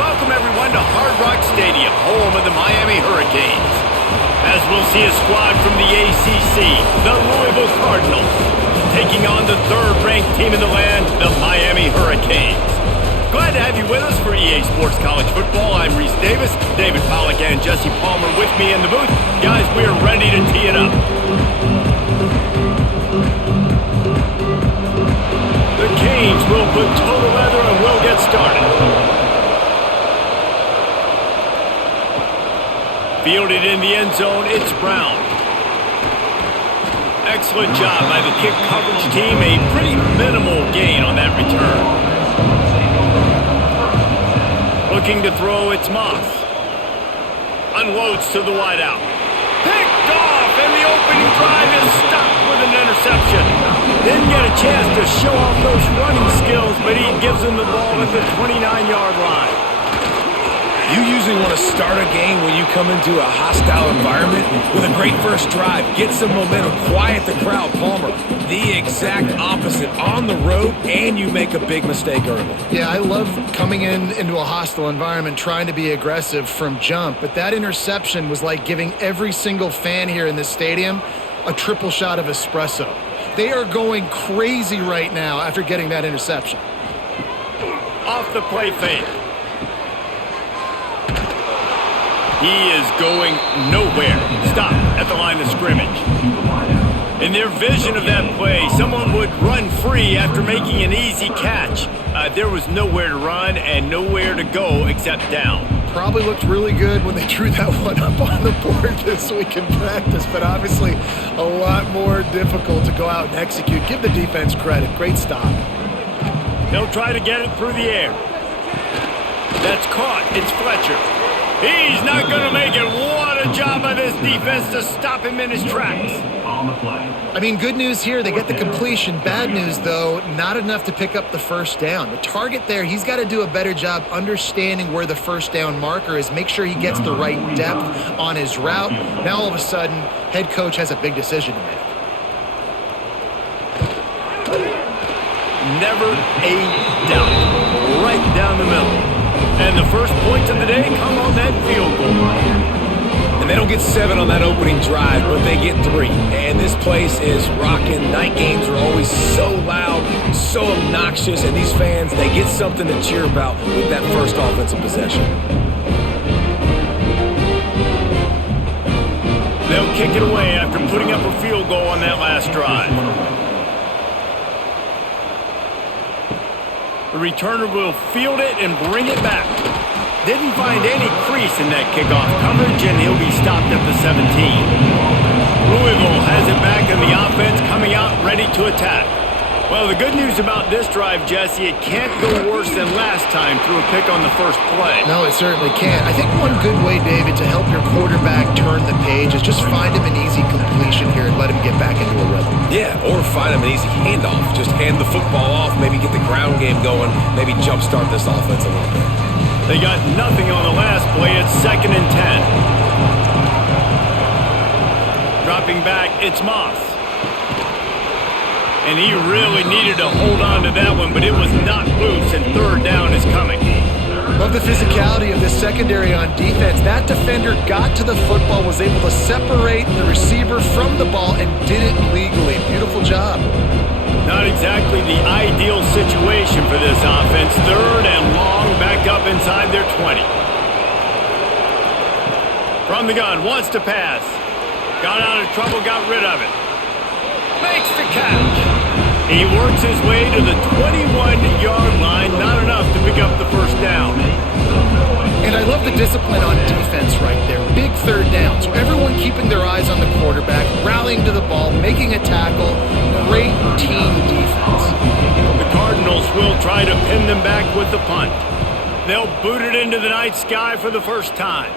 Welcome everyone to Hard Rock Stadium, home of the Miami Hurricanes. As we'll see a squad from the ACC, the Louisville Cardinals, taking on the third-ranked team in the land, the Miami Hurricanes. Glad to have you with us for EA Sports College Football. I'm Reese Davis, David Pollack and Jesse Palmer with me in the booth. Guys, we're ready to tee it up. The Canes will put total leather and we'll get started. Fielded in the end zone, it's Brown. Excellent job by the kick coverage team. A pretty minimal gain on that return. Looking to throw, it's Moss. Unloads to the wideout. Picked off, and the opening drive is stopped with an interception. Didn't get a chance to show off those running skills, but he gives him the ball at the 29-yard line. You usually want to start a game when you come into a hostile environment with a great first drive. Get some momentum, quiet the crowd. Palmer, the exact opposite. On the road, and you make a big mistake early. Yeah, I love coming into a hostile environment, trying to be aggressive from jump. But that interception was like giving every single fan here in this stadium a triple shot of espresso. They are going crazy right now after getting that interception. Off the play fake. He is going nowhere. Stop at the line of scrimmage. In their vision of that play, someone would run free after making an easy catch. There was nowhere to run and nowhere to go except down. Probably looked really good when they drew that one up on the board this week in practice, but obviously a lot more difficult to go out and execute. Give the defense credit. Great stop. They'll try to get it through the air. That's caught. It's Fletcher. He's not going to make it. What a job by this defense to stop him in his tracks. I mean, good news here. They get the completion. Bad news, though, not enough to pick up the first down. The target there, he's got to do a better job understanding where the first down marker is, make sure he gets the right depth on his route. Now, all of a sudden, head coach has a big decision to make. Never a doubt. Right down the middle. And the first points of the day come on that field goal. And they don't get 7 on that opening drive, but they get 3. And this place is rocking. Night games are always so loud, so obnoxious, and these fans, they get something to cheer about with that first offensive possession. They'll kick it away after putting up a field goal on that last drive. The returner will field it and bring it back. Didn't find any crease in that kickoff coverage, and he'll be stopped at the 17. Louisville has it back, and the offense coming out ready to attack. Well, the good news about this drive, Jesse, it can't go worse than last time through a pick on the first play. No, it certainly can't. I think one good way, David, to help your quarterback turn the page is just find him an easy completion here and let him get back into a rhythm. Yeah, or find him an easy handoff. Just hand the football off, maybe get the ground game going, maybe jumpstart this offense a little bit. They got nothing on the last play. It's 2nd and 10. Dropping back, it's Moss. And he really needed to hold on to that one, but it was not loose, and third down is coming. Love the physicality of this secondary on defense. That defender got to the football, was able to separate the receiver from the ball, and did it legally. Beautiful job. Not exactly the ideal situation for this offense. 3rd and long, back up inside their 20. From the gun, wants to pass. Got out of trouble, got rid of it. Makes the catch. He works his way to the 21-yard line. Not enough to pick up the first down. And I love the discipline on defense right there. Big third down. So everyone keeping their eyes on the quarterback, rallying to the ball, making a tackle. Great team defense. The Cardinals will try to pin them back with the punt. They'll boot it into the night sky for the first time.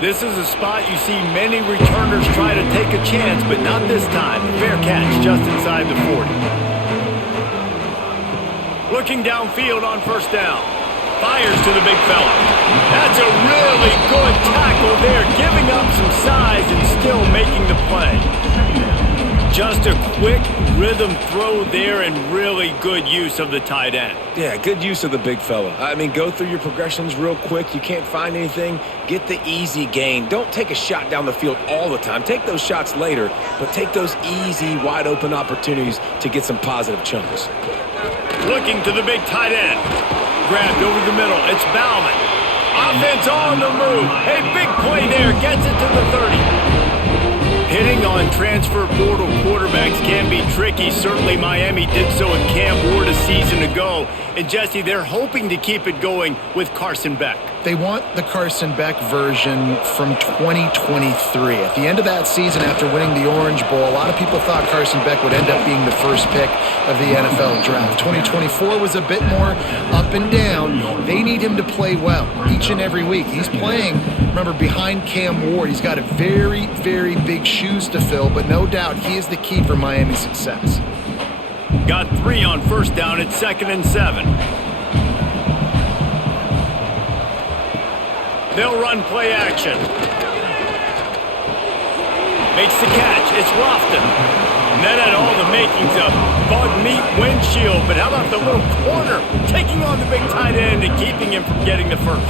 This is a spot you see many returners try to take a chance, but not this time. Fair catch just inside the 40. Looking downfield on first down. Fires to the big fella. That's a really good tackle there, giving up some size and still making the play. Just a quick rhythm throw there and really good use of the tight end. Yeah, good use of the big fella. I mean, go through your progressions real quick. You can't find anything. Get the easy gain. Don't take a shot down the field all the time. Take those shots later, but take those easy, wide-open opportunities to get some positive chunks. Looking to the big tight end. Grabbed over the middle. It's Bauman. Offense on the move. A big play there. Gets it to the 30. Hitting on transfer portal quarterbacks can be tricky. Certainly Miami did so with Cam Ward a season ago. And Jesse, they're hoping to keep it going with Carson Beck. They want the Carson Beck version from 2023. At the end of that season, after winning the Orange Bowl, a lot of people thought Carson Beck would end up being the first pick of the NFL draft. 2024 was a bit more up and down. They need him to play well each and every week. He's playing, remember, behind Cam Ward. He's got a very, very big shoes to fill, but no doubt he is the key for Miami's success. Got 3 on first down. It's 2nd and 7. They'll run play action. Makes the catch. It's Lofton. And that had all the makings of bug meat windshield. But how about the little corner taking on the big tight end and keeping him from getting the first?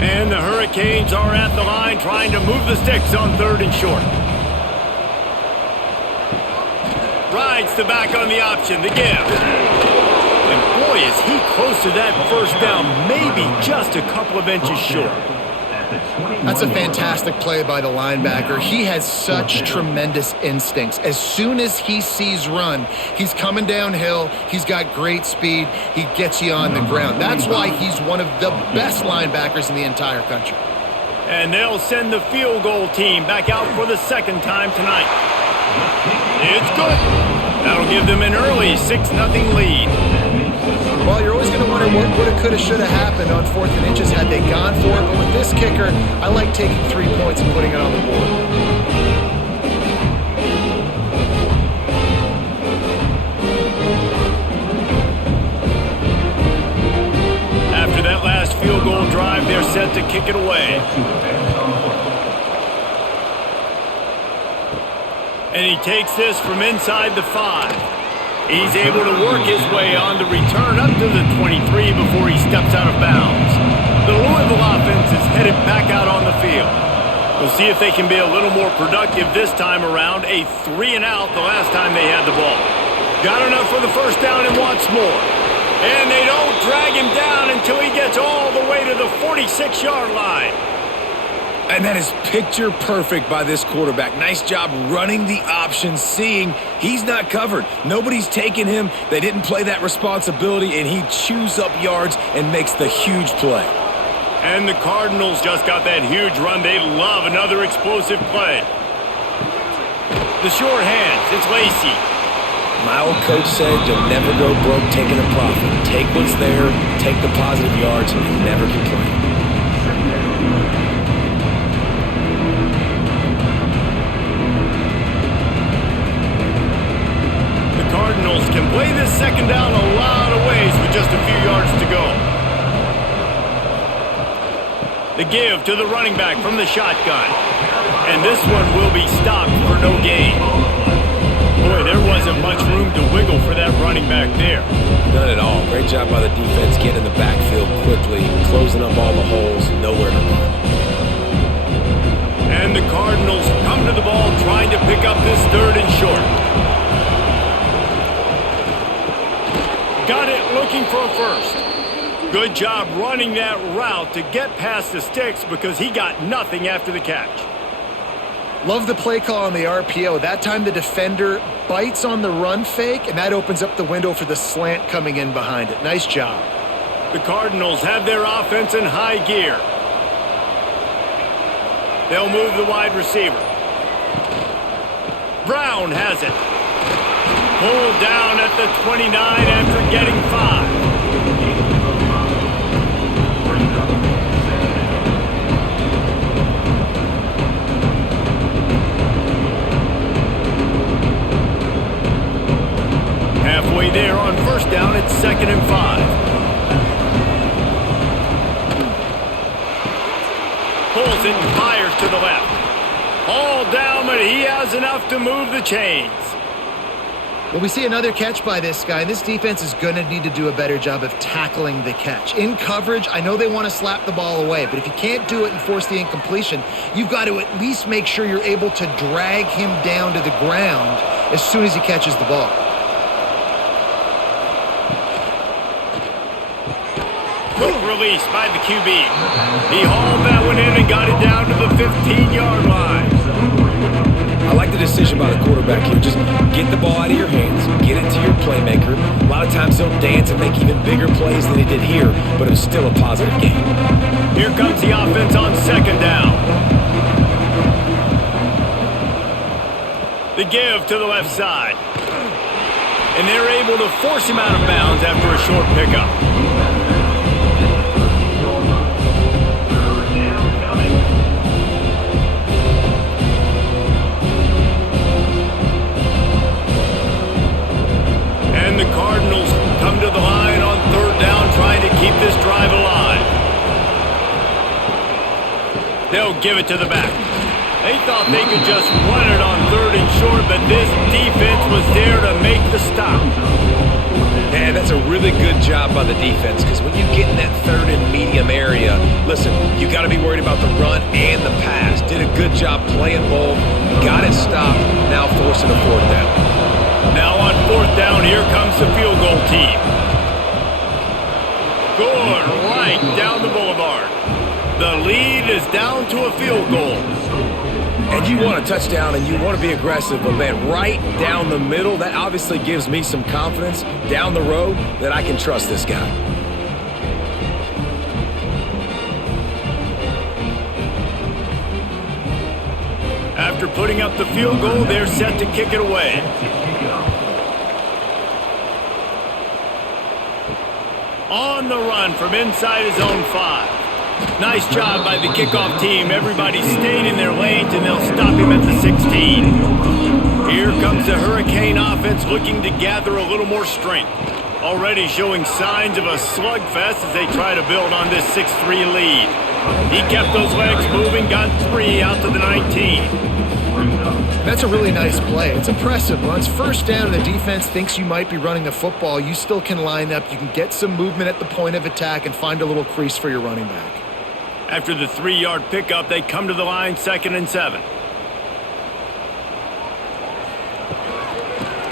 And the Hurricanes are at the line trying to move the sticks on 3rd and short. Rides the back on the option, the give. And boy, is he close to that first down, maybe just a couple of inches short. That's a fantastic play by the linebacker. He has such tremendous instincts. As soon as he sees run, he's coming downhill. He's got great speed. He gets you on the ground. That's why he's one of the best linebackers in the entire country. And they'll send the field goal team back out for the 2nd time tonight. It's good. That'll give them an early 6-0 lead. Well, you're always going to wonder what woulda, coulda, shoulda happened on 4th and inches had they gone for it. But with this kicker, I like taking 3 points and putting it on the board. After that last field goal drive, they're set to kick it away. And he takes this from inside the 5. He's able to work his way on the return up to the 23 before he steps out of bounds. The Louisville offense is headed back out on the field. We'll see if they can be a little more productive this time around. A 3-and-out the last time they had the ball. Got enough for the first down and wants more. And they don't drag him down until he gets all the way to the 46-yard line. And that is picture perfect by this quarterback. Nice job running the option, seeing he's not covered. Nobody's taking him. They didn't play that responsibility, and he chews up yards and makes the huge play. And the Cardinals just got that huge run. They love another explosive play. The short hands, it's Lacy. My old coach said you'll never go broke taking a profit. Take what's there, take the positive yards, and never complain. Cardinals can play this 2nd down a lot of ways with just a few yards to go. The give to the running back from the shotgun. And this one will be stopped for no gain. Boy, there wasn't much room to wiggle for that running back there. None at all. Great job by the defense getting in the backfield quickly, closing up all the holes, nowhere to run. And the Cardinals come to the ball trying to pick up this 3rd and short. Got it, looking for a first. Good job running that route to get past the sticks because he got nothing after the catch. Love the play call on the RPO. That time the defender bites on the run fake, and that opens up the window for the slant coming in behind it. Nice job. The Cardinals have their offense in high gear. They'll move the wide receiver. Brown has it. Pulled down at the 29 after getting 5. Halfway there on first down, it's 2nd and 5. it and fires to the left. All down, but he has enough to move the chains. Well, we see another catch by this guy. This defense is going to need to do a better job of tackling the catch. In coverage, I know they want to slap the ball away, but if you can't do it and force the incompletion, you've got to at least make sure you're able to drag him down to the ground as soon as he catches the ball. Quick release by the QB. He hauled that one in and got it down to the 15-yard line. I like the decision by the quarterback here. Just get the ball out of your hands, get it to your playmaker. A lot of times he'll dance and make even bigger plays than he did here, but it was still a positive game. Here comes the offense on second down. The give to the left side. And they're able to force him out of bounds after a short pickup. And the Cardinals come to the line on third down, trying to keep this drive alive. They'll give it to the back. They thought they could just run it on third and short, but this defense was there to make the stop. Man, that's a really good job by the defense, because when you get in that third and medium area, listen, you got to be worried about the run and the pass. Did a good job playing both, got it stopped, now forcing a fourth down. Now on fourth down, here comes the field goal team. Good, right down the boulevard. The lead is down to a field goal. And you want a touchdown and you want to be aggressive, but man, right down the middle, that obviously gives me some confidence down the road that I can trust this guy. After putting up the field goal, they're set to kick it away. On the run from inside his own 5. Nice job by the kickoff team. Everybody stayed in their lanes, and they'll stop him at the 16. Here comes the Hurricane offense looking to gather a little more strength. Already showing signs of a slugfest as they try to build on this 6-3 lead. He kept those legs moving, got 3 out to the 19. That's a really nice play. It's impressive. Once first down and the defense thinks you might be running the football, you still can line up. You can get some movement at the point of attack and find a little crease for your running back. After the 3-yard pickup, they come to the line 2nd and 7.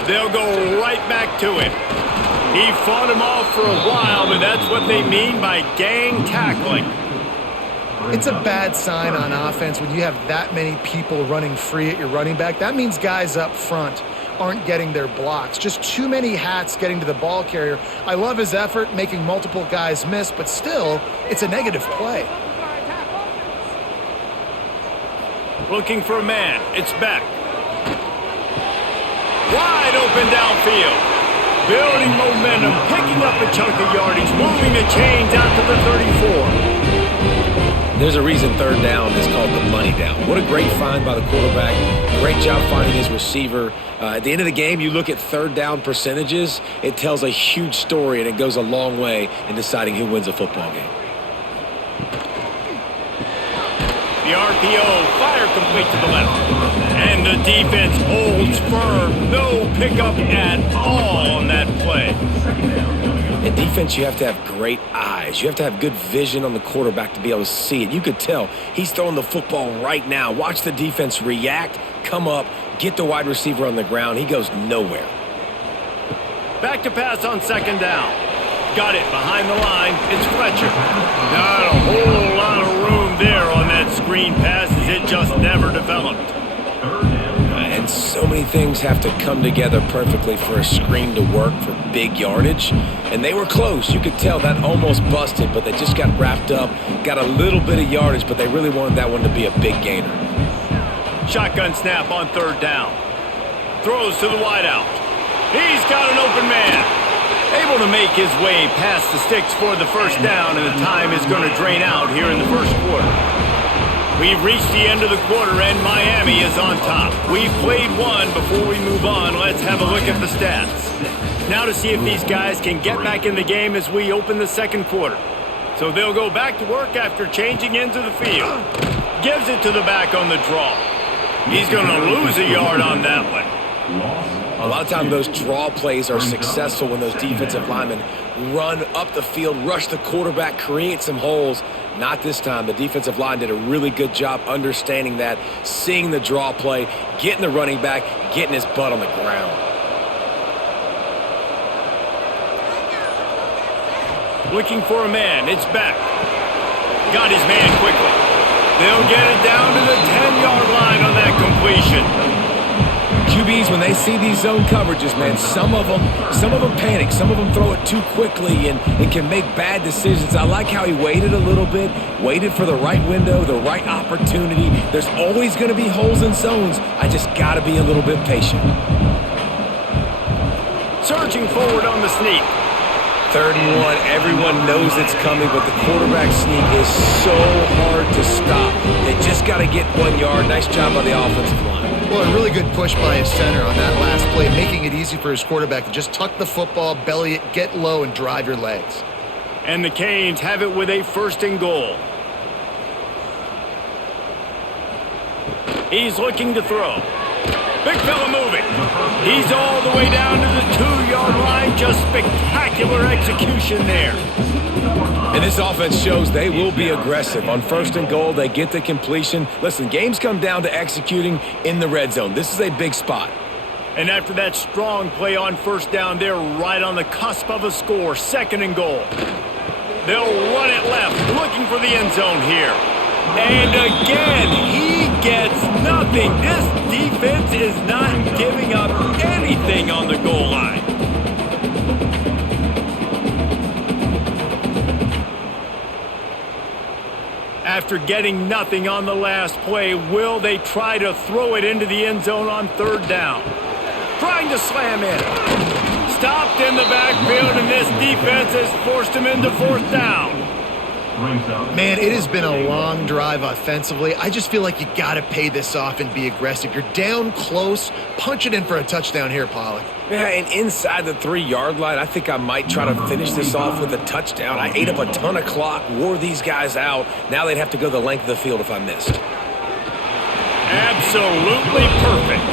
They'll go right back to him. He fought him off for a while, but that's what they mean by gang tackling. It's a bad sign on offense when you have that many people running free at your running back. That means guys up front aren't getting their blocks. Just too many hats getting to the ball carrier. I love his effort, making multiple guys miss, but still, it's a negative play. Looking for a man. It's Beck. Wide open downfield. Building momentum, picking up a chunk of yardage, moving the chains out to the 34. There's a reason third down is called the money down. What a great find by the quarterback. Great job finding his receiver. At the end of the game, you look at third down percentages. It tells a huge story, and it goes a long way in deciding who wins a football game. The RPO, fire complete to the left. And the defense holds firm. No pickup at all on that play. In defense, you have to have great eyes. You have to have good vision on the quarterback to be able to see it. You could tell he's throwing the football right now. Watch the defense react, come up, get the wide receiver on the ground. He goes nowhere. Back to pass on 2nd down. Got it behind the line. It's Fletcher. Not a whole lot of room there on that screen pass as it just never developed. And so many things have to come together perfectly for a screen to work for big yardage. And they were close. You could tell that almost busted, but they just got wrapped up, got a little bit of yardage, but they really wanted that one to be a big gainer. Shotgun snap on 3rd down. Throws to the wideout. He's got an open man. Able to make his way past the sticks for the 1st down, and the time is going to drain out here in the 1st quarter. We've reached the end of the quarter, and Miami is on top. We've played one. Before we move on, let's have a look at the stats. Now to see if these guys can get back in the game as we open the 2nd quarter. So they'll go back to work after changing into the field. Gives it to the back on the draw. He's going to lose a yard on that one. A lot of times those draw plays are successful when those defensive linemen run up the field, rush the quarterback, create some holes. Not this time. The defensive line did a really good job understanding that, seeing the draw play, getting the running back, getting his butt on the ground. Looking for a man. It's back. Got his man quickly. They'll get it down to the 10-yard line on that completion. QBs, when they see these zone coverages, man, some of them panic. Some of them throw it too quickly and can make bad decisions. I like how he waited a little bit, waited for the right window, the right opportunity. There's always going to be holes in zones. I just got to be a little bit patient. Surging forward on the sneak. 3rd and 1, everyone knows it's coming, but the quarterback sneak is so hard to stop. They just got to get 1 yard. Nice job by the offensive line. Well, a really good push by his center on that last play, making it easy for his quarterback to just tuck the football, belly it, get low, and drive your legs. And the Canes have it with a 1st and goal. He's looking to throw. Big fella moving. He's all the way down to the 2-yard line. Just spectacular execution there. And this offense shows they will be aggressive. On 1st and goal, they get the completion. Listen, games come down to executing in the red zone. This is a big spot. And after that strong play on 1st down, they're right on the cusp of a score. 2nd and goal. They'll run it left, looking for the end zone here. And again, he gets nothing. This defense is not giving up anything on the goal line. After getting nothing on the last play, will they try to throw it into the end zone on 3rd down? Trying to slam in. Stopped in the backfield, and this defense has forced him into 4th down. Man, it has been a long drive offensively. I just feel like you got to pay this off and be aggressive. You're down close. Punch it in for a touchdown here, Pollock. Yeah, and inside the 3-yard line, I think I might try to finish this off with a touchdown. I ate up a ton of clock, wore these guys out. Now they'd have to go the length of the field if I missed. Absolutely perfect.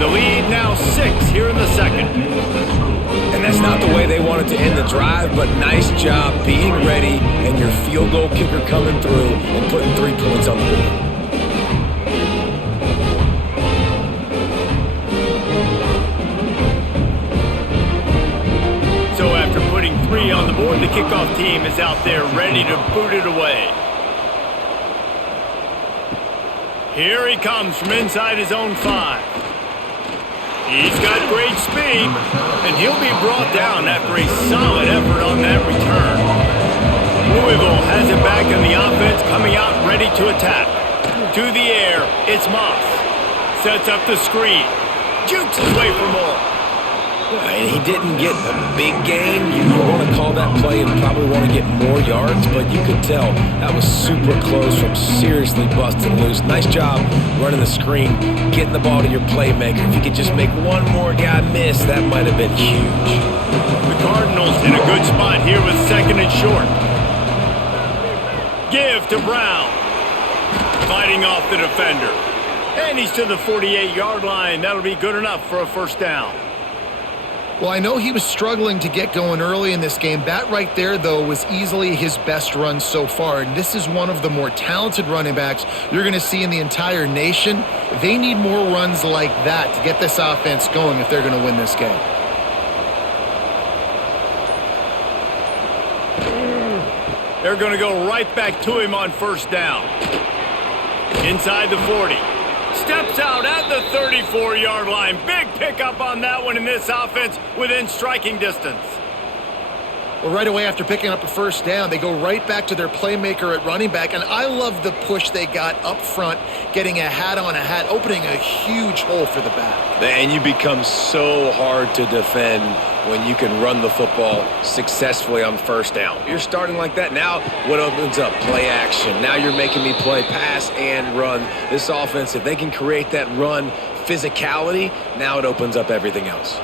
The lead now 6 here in the 2nd. And that's not the way they wanted to end the drive, but nice job being ready and your field goal kicker coming through and putting 3 points on the board. So after putting 3 on the board, the kickoff team is out there ready to boot it away. Here he comes from inside his own 5. He's got great speed, and he'll be brought down after a solid effort on that return. Louisville has it back in the offense, coming out ready to attack. To the air, it's Moss. Sets up the screen. Jukes his way for more. And he didn't get a big gain. You want to call that play and probably want to get more yards, but you could tell that was super close from seriously busting loose. Nice job running the screen, getting the ball to your playmaker. If you could just make one more guy miss, that might have been huge. The Cardinals in a good spot here with 2nd and short. Give to Brown. Fighting off the defender. And he's to the 48-yard line. That'll be good enough for a 1st down. Well, I know he was struggling to get going early in this game. That right there, though, was easily his best run so far. And this is one of the more talented running backs you're going to see in the entire nation. They need more runs like that to get this offense going if they're going to win this game. They're going to go right back to him on 1st down. Inside the 40. Steps out at the 34-yard line. Big pickup on that one in this offense within striking distance. Well, right away after picking up a 1st down, they go right back to their playmaker at running back. And I love the push they got up front, getting a hat on a hat, opening a huge hole for the back. And you become so hard to defend when you can run the football successfully on 1st down. You're starting like that. Now what opens up? Play action. Now you're making me play pass and run. This offense, if they can create that run physicality, now it opens up everything else.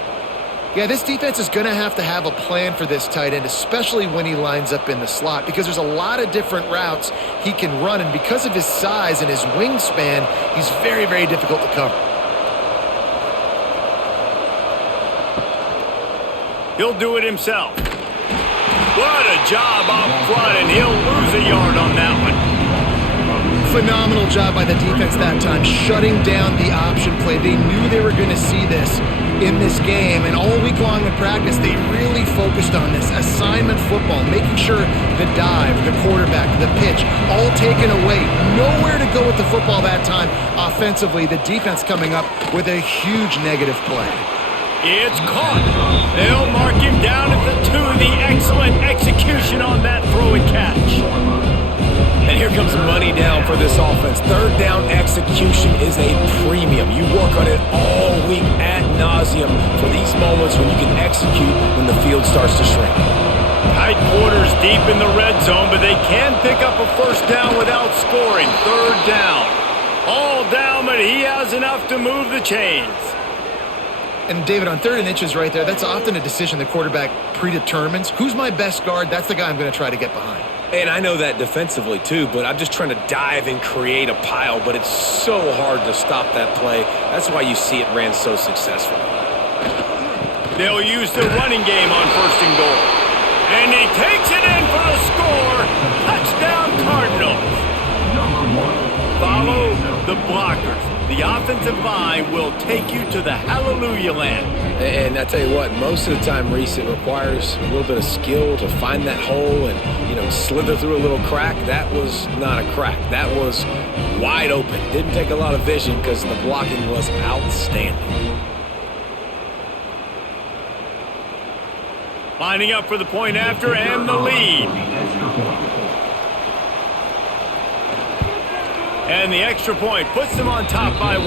Yeah, this defense is going to have a plan for this tight end, especially when he lines up in the slot, because there's a lot of different routes he can run, and because of his size and his wingspan, he's very, very difficult to cover. He'll do it himself. What a job up front, and he'll lose a yard on that one. Phenomenal job by the defense that time, shutting down the option play. They knew they were going to see this in this game, and all week long in practice, they really focused on this assignment football, making sure the dive, the quarterback, the pitch, all taken away. Nowhere to go with the football that time offensively. The defense coming up with a huge negative play. It's caught. They'll mark him down at the 2. The excellent execution on that throw and catch. And here comes money down for this offense. Third down execution is a premium. You work on it all week ad nauseum for these moments when you can execute when the field starts to shrink. Tight quarters deep in the red zone, but they can pick up a first down without scoring. Third down. All down, but he has enough to move the chains. And David, on 3rd and inches right there, that's often a decision the quarterback predetermines. Who's my best guard? That's the guy I'm going to try to get behind. And I know that defensively too, but I'm just trying to dive and create a pile, but it's so hard to stop that play. That's why you see it ran so successfully. They'll use the running game on 1st and goal. And he takes it in for the score. Touchdown Cardinals. Follow the blockers. The offensive line will take you to the hallelujah land. And I tell you what, most of the time, Reese, it requires a little bit of skill to find that hole and, slither through a little crack. That was not a crack. That was wide open. Didn't take a lot of vision because the blocking was outstanding. Lining up for the point after and the lead. And the extra point puts them on top by 1.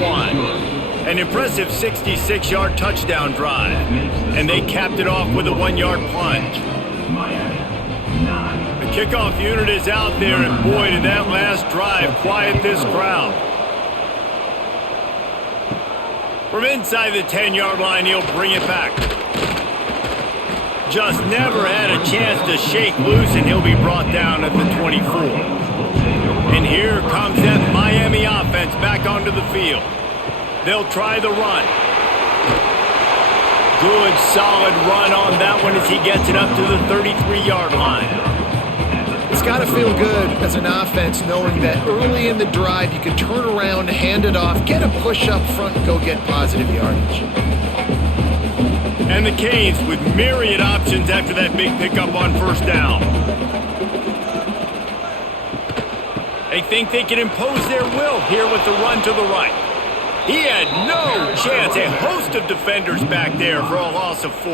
An impressive 66-yard touchdown drive. And they capped it off with a 1-yard plunge. The kickoff unit is out there, and boy, did that last drive quiet this crowd. From inside the 10-yard line, he'll bring it back. Just never had a chance to shake loose, and he'll be brought down at the 24. And here comes that Miami offense back onto the field. They'll try the run. Good, solid run on that one as he gets it up to the 33-yard line. It's got to feel good as an offense knowing that early in the drive you can turn around, hand it off, get a push up front, and go get positive yardage. And the Canes with myriad options after that big pickup on 1st down. They think they can impose their will here with the run to the right. He had no chance. A host of defenders back there for a loss of 4.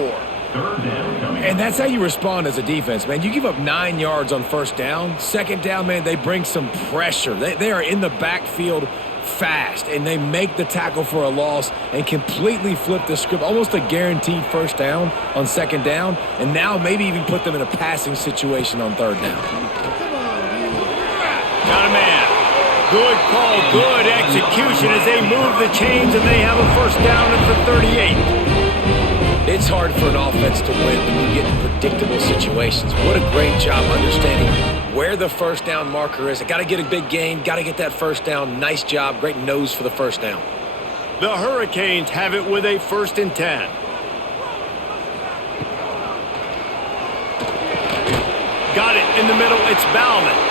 And that's how you respond as a defense, man. You give up 9 yards on 1st down. 2nd down, man, they bring some pressure. They are in the backfield fast, and they make the tackle for a loss and completely flip the script. Almost a guaranteed 1st down on 2nd down, and now maybe even put them in a passing situation on 3rd down. Got a man. Good call, good execution as they move the chains, and they have a 1st down at the 38. It's hard for an offense to win when you get in predictable situations. What a great job understanding where the 1st down marker is. I got to get a big gain, got to get that 1st down. Nice job, great nose for the 1st down. The Hurricanes have it with a 1st and 10. Got it in the middle, it's Bauman.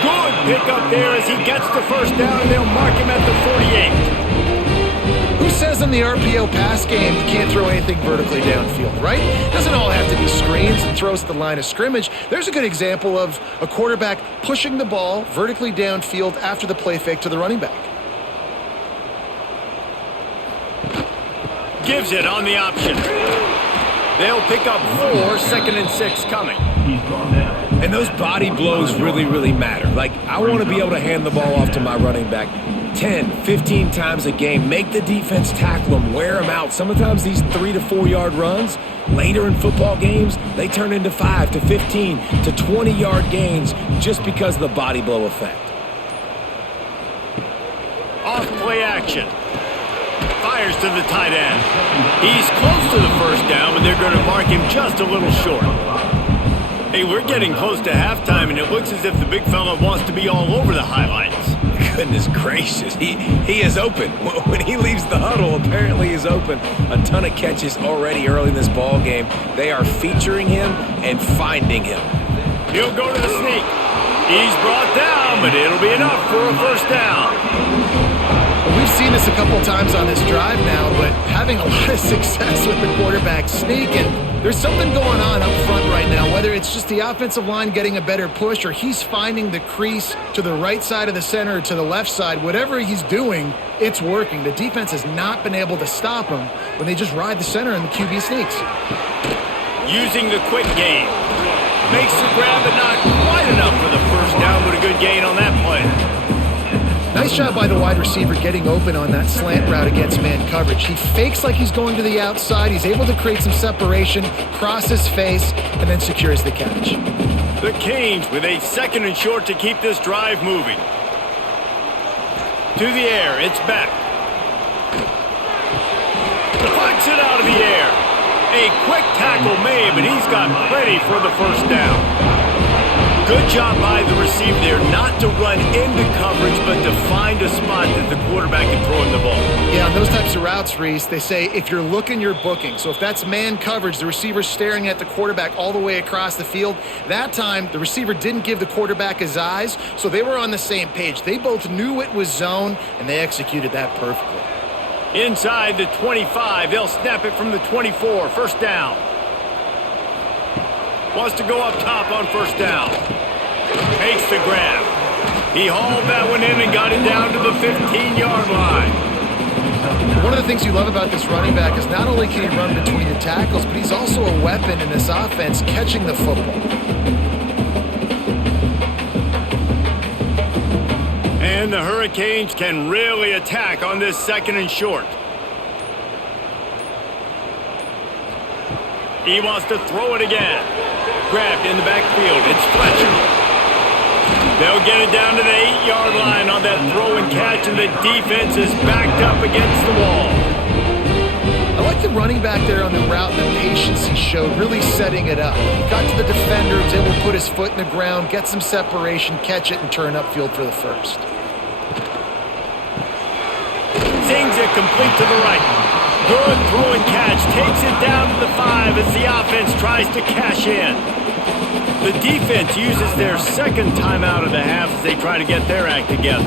Good pick up there as he gets the 1st down, and they'll mark him at the 48. Who says in the RPO pass game you can't throw anything vertically downfield, right? Doesn't all have to be screens and throws at the line of scrimmage. There's a good example of a quarterback pushing the ball vertically downfield after the play fake to the running back. Gives it on the option. They'll pick up 4, 2nd and 6 coming. And those body blows really, really matter. Like, I want to be able to hand the ball off to my running back 10, 15 times a game. Make the defense tackle them, wear them out. Sometimes these 3 to 4 yard runs, later in football games, they turn into 5 to 15 to 20 yard gains just because of the body blow effect. Off play action. Fires to the tight end. He's close to the 1st down, but to mark him just a little short. Hey, we're getting close to halftime, and it looks as if the big fella wants to be all over the highlights. Goodness gracious, he is open. When he leaves the huddle, apparently he's open. A ton of catches already early in this ball game. They are featuring him and finding him. He'll go to the sneak. He's brought down, but it'll be enough for a first down. Well, we've seen this a couple times on this drive now, but having a lot of success with the quarterback sneak, and there's something going on up front right now, whether it's just the offensive line getting a better push or he's finding the crease to the right side of the center or to the left side. Whatever he's doing, it's working. The defense has not been able to stop him when they just ride the center and the QB sneaks. Using the quick game. Makes the grab, but not quite enough for the first down, but a good gain on that play. Nice job by the wide receiver getting open on that slant route against man coverage. He fakes like he's going to the outside. He's able to create some separation, cross his face, and then secures the catch. The Canes with a 2nd and short to keep this drive moving. To the air, it's back. Flicks it out of the air. A quick tackle made, but he's got plenty for the first down. Good job by the receiver there not to run into coverage, but to find a spot that the quarterback can throw him the ball. Yeah, on those types of routes, Reese, they say if you're looking, you're booking. So if that's man coverage, the receiver's staring at the quarterback all the way across the field. That time, the receiver didn't give the quarterback his eyes, so they were on the same page. They both knew it was zone, and they executed that perfectly. Inside the 25, they'll snap it from the 24, first down. Wants to go up top on first down. Makes the grab. He hauled that one in and got it down to the 15-yard line. One of the things you love about this running back is not only can he run between the tackles, but he's also a weapon in this offense catching the football. And the Hurricanes can really attack on this 2nd and short. He wants to throw it again. Grabbed in the backfield. It's Fletcher. They'll get it down to the 8-yard line on that throw and catch, and the defense is backed up against the wall. I like the running back there on the route and the patience he showed, really setting it up. He got to the defender, was able to put his foot in the ground, get some separation, catch it, and turn upfield for the first. Sings it complete to the right. Good throw and catch. Takes it down to the 5 as the offense tries to cash in. The defense uses their 2nd timeout of the half as they try to get their act together.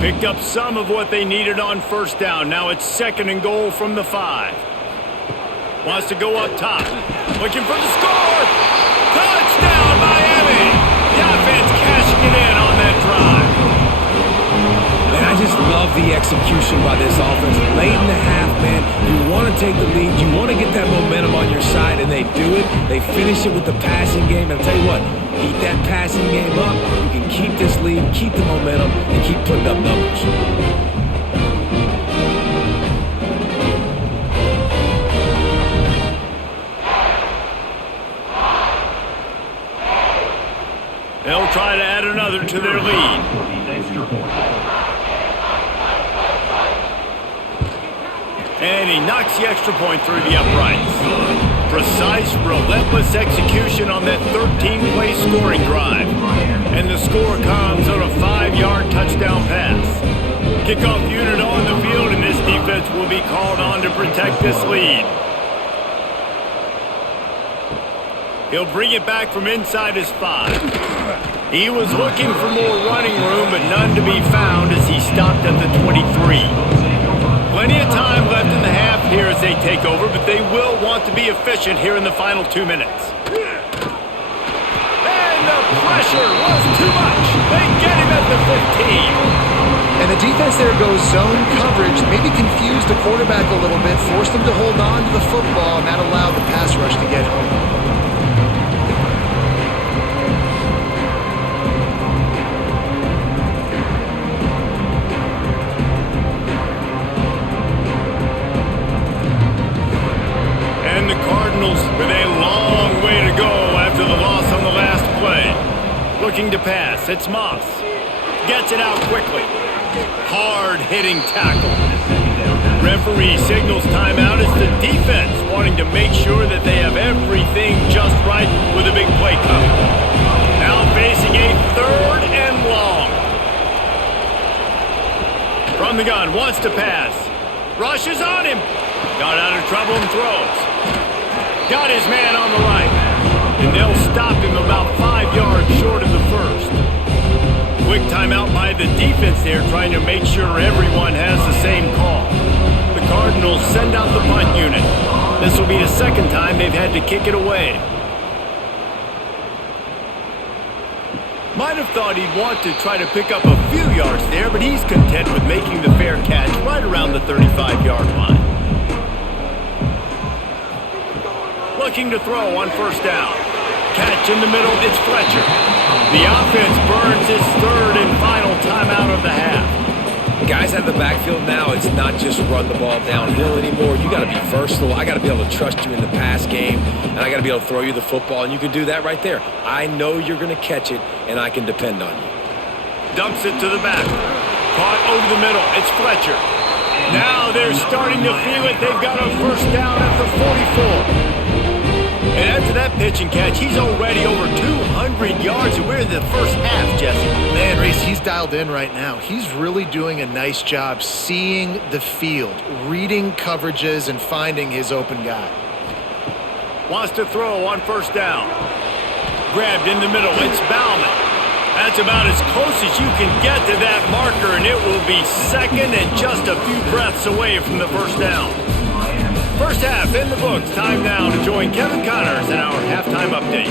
Picked up some of what they needed on first down. Now it's 2nd and goal from the 5. Wants to go up top. Looking for the score. Touchdown, Miami. The offense cashing it in on that drive. Man, I just love the execution by this offense. Late in the half, man, you want to take the lead. You want to get that momentum on your side, and they do it. They finish it with the passing game. And I'll tell you what, keep that passing game up. You can keep this lead, keep the momentum, and keep putting up numbers. They'll try to add another to their lead. And he knocks the extra point through the uprights. Precise, relentless execution on that 13-play scoring drive. And the score comes on a 5-yard touchdown pass. Kickoff unit on the field, and this defense will be called on to protect this lead. He'll bring it back from inside his 5. He was looking for more running room, but none to be found as he stopped at the 23. Plenty of time left in the half here as they take over, but they will want to be efficient here in the final 2 minutes. And the pressure was too much. They get him at the 15. And the defense there goes zone coverage, maybe confused the quarterback a little bit, forced him to hold on to the football, and that allowed the pass rush to get home. With a long way to go after the loss on the last play. Looking to pass, it's Moss. Gets it out quickly. Hard-hitting tackle. referee signals timeout as the defense wanting to make sure that they have everything just right with a big play coming. Now facing a 3rd and long. From the gun, wants to pass. Rushes on him. Got out of trouble and throws. Got his man on the right. And they'll stop him about 5 yards short of the first. Quick timeout by the defense there, trying to make sure everyone has the same call. The Cardinals send out the punt unit. This will be the 2nd time they've had to kick it away. Might have thought he'd want to try to pick up a few yards there, but he's content with making the fair catch right around the 35-yard line. Looking to throw on 1st down. Catch in the middle, it's Fletcher. The offense burns its 3rd and final timeout of the half. Guys out of the backfield now, it's not just run the ball downhill anymore. You got to be versatile. I got to be able to trust you in the pass game, and I got to be able to throw you the football, and you can do that right there. I know you're going to catch it, and I can depend on you. Dumps it to the back. Caught over the middle. It's Fletcher. Now they're starting to feel it. They've got a 1st down at the 44. And after that pitch and catch, he's already over 200 yards, and we're in the 1st half, Jesse. Man, Reese, he's dialed in right now. He's really doing a nice job seeing the field, reading coverages, and finding his open guy. Wants to throw on 1st down. Grabbed in the middle. It's Bauman. That's about as close as you can get to that marker, and it will be 2nd and just a few breaths away from the 1st down. 1st half in the books. Time now to join Kevin Connors in our halftime update.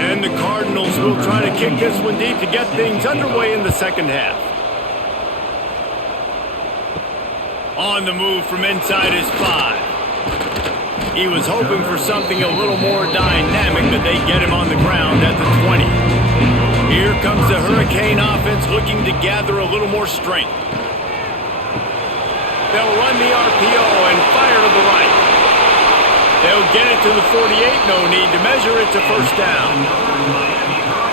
And the Cardinals will try to kick this one deep to get things underway in the 2nd half. On the move from inside his 5. He was hoping for something a little more dynamic, but they get him on the ground at the 20. Here comes the Hurricane offense looking to gather a little more strength. They'll run the RPO and fire to the right. They'll get it to the 48. No need to measure it to 1st down.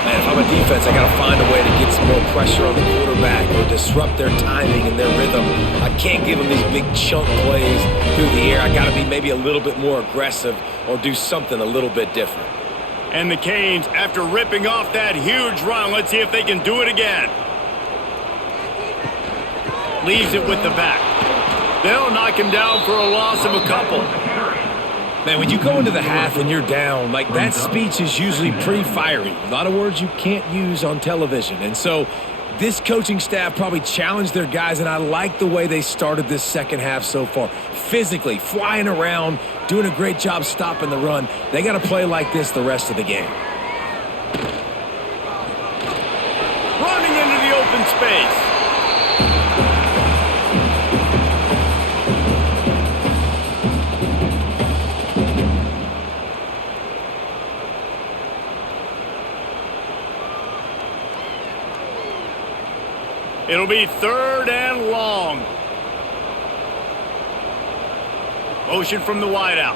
Man, if I'm a defense, I got to find a way to get some more pressure on the quarterback or disrupt their timing and their rhythm. I can't give them these big chunk plays through the air. I got to be maybe a little bit more aggressive or do something a little bit different. And the Canes, after ripping off that huge run, let's see if they can do it again. Leaves it with the back. They'll knock him down for a loss of a couple. Man, when you go into the half and you're down, like that speech is usually pretty fiery. A lot of words you can't use on television. And so this coaching staff probably challenged their guys, and I like the way they started this 2nd half so far. Physically, flying around, doing a great job stopping the run. They got to play like this the rest of the game. Running into the open space. It'll be 3rd and long. Motion from the wideout.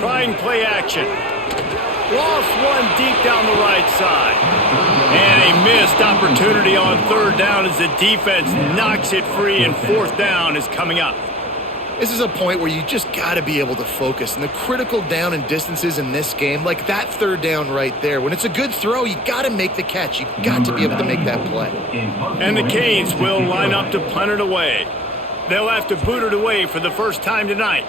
Trying play action. Lost one deep down the right side. And a missed opportunity on 3rd down as the defense knocks it free, and 4th down is coming up. This is a point where you just got to be able to focus. And the critical down and distances in this game, like that 3rd down right there, when it's a good throw, you got to make the catch. You got to be able to make that play. And the Canes will line up to punt it away. They'll have to boot it away for the 1st time tonight.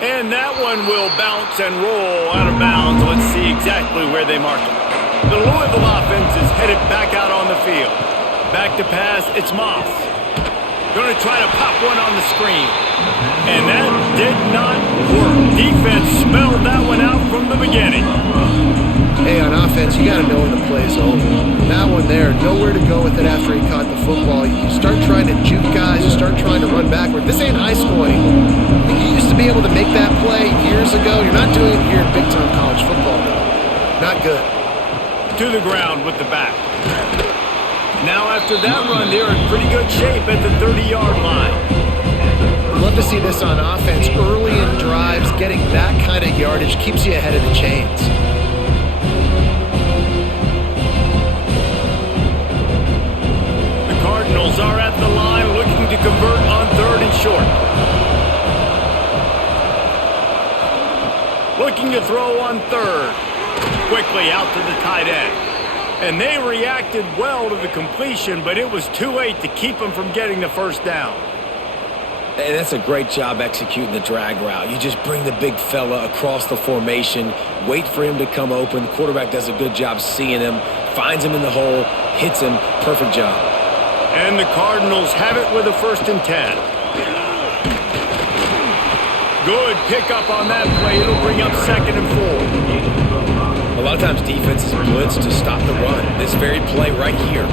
And that one will bounce and roll out of bounds. Let's see exactly where they mark it. The Louisville offense is headed back out on the field. Back to pass, it's Moss. Going to try to pop one on the screen. And that did not work. Defense spelled that one out from the beginning. Hey, on offense, you got to know when the play's over. That one there, nowhere to go with it after he caught the football. You start trying to juke guys, you start trying to run backward. This ain't high school anymore. You used to be able to make that play years ago. You're not doing it here in big-time college football, though. Not good. To the ground with the back. Now after that run, they're in pretty good shape at the 30-yard line. I'd love to see this on offense. Early in drives, getting that kind of yardage keeps you ahead of the chains. Cardinals are at the line looking to convert on 3rd and short. Looking to throw on 3rd. Quickly out to the tight end. And they reacted well to the completion, but it was too late to keep them from getting the first down. And that's a great job executing the drag route. You just bring the big fella across the formation, wait for him to come open. The quarterback does a good job seeing him, finds him in the hole, hits him. Perfect job. And the Cardinals have it with a 1st and 10. Good pickup on that play. It'll bring up 2nd and 4. A lot of times defenses blitz to stop the run. This very play right here,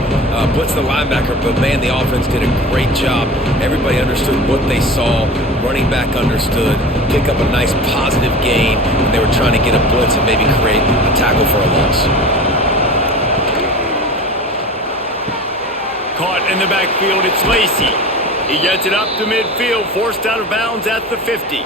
blitz the linebacker, but man, the offense did a great job. Everybody understood what they saw. Running back understood. Pick up a nice positive gain when they were trying to get a blitz and maybe create a tackle for a loss. Caught in the backfield, it's Lacey. He gets it up to midfield, forced out of bounds at the 50.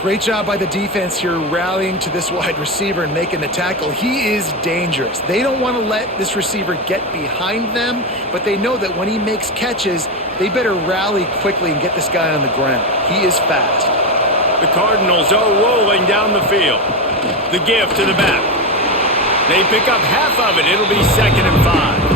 Great job by the defense here rallying to this wide receiver and making the tackle. He is dangerous. They don't want to let this receiver get behind them, but they know that when he makes catches, they better rally quickly and get this guy on the ground. He is fast. The Cardinals are rolling down the field. The give to the back. They pick up half of it. It'll be 2nd and 5.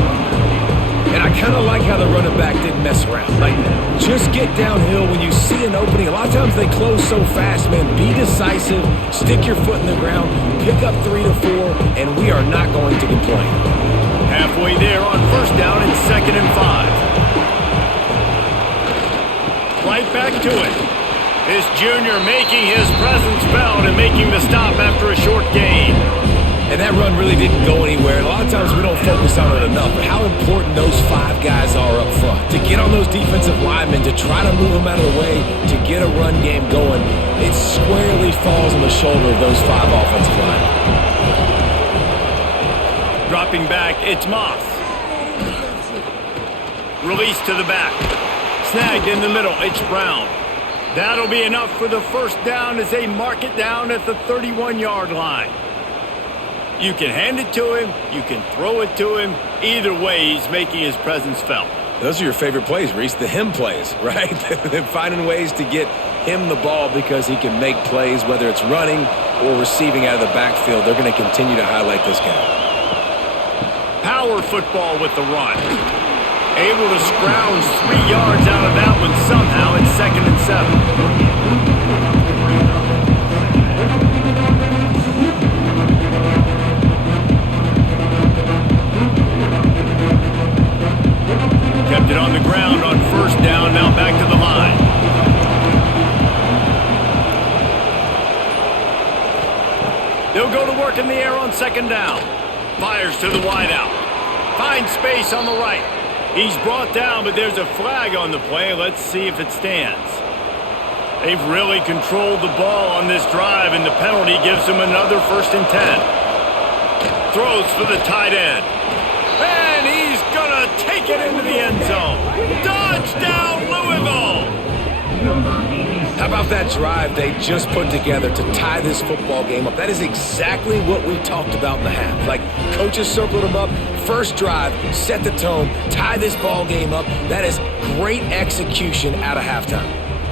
And I kind of like how the running back didn't mess around. Like, just get downhill when you see an opening. A lot of times they close so fast, man. Be decisive, stick your foot in the ground, pick up 3 to 4, and we are not going to complain. Halfway there on 1st down and 2nd and 5. Right back to it. This junior making his presence felt and making the stop after a short gain. And that run really didn't go anywhere. And a lot of times we don't focus on it enough, but how important those 5 guys are up front. To get on those defensive linemen, to try to move them out of the way, to get a run game going, it squarely falls on the shoulder of those 5 offensive linemen. Dropping back, it's Moss. Release to the back. Snagged in the middle, it's Brown. That'll be enough for the 1st down as they mark it down at the 31-yard line. You can hand it to him, you can throw it to him. Either way, he's making his presence felt. Those are your favorite plays, Reese, the him plays, right? They're finding ways to get him the ball because he can make plays, whether it's running or receiving out of the backfield. They're going to continue to highlight this guy. Power football with the run. Able to scrounge 3 yards out of that one somehow in 2nd and 7. Kept it on the ground on 1st down, now back to the line. They'll go to work in the air on 2nd down. Fires to the wideout. Finds space on the right. He's brought down, but there's a flag on the play. Let's see if it stands. They've really controlled the ball on this drive, and the penalty gives them another 1st and 10. Throws for the tight end. And he's gonna take it into the end zone. Touchdown, Louisville! How about that drive they just put together to tie this football game up? That is exactly what we talked about in the half. Like, coaches circled them up. First drive, set the tone, tie this ball game up. That is great execution out of halftime.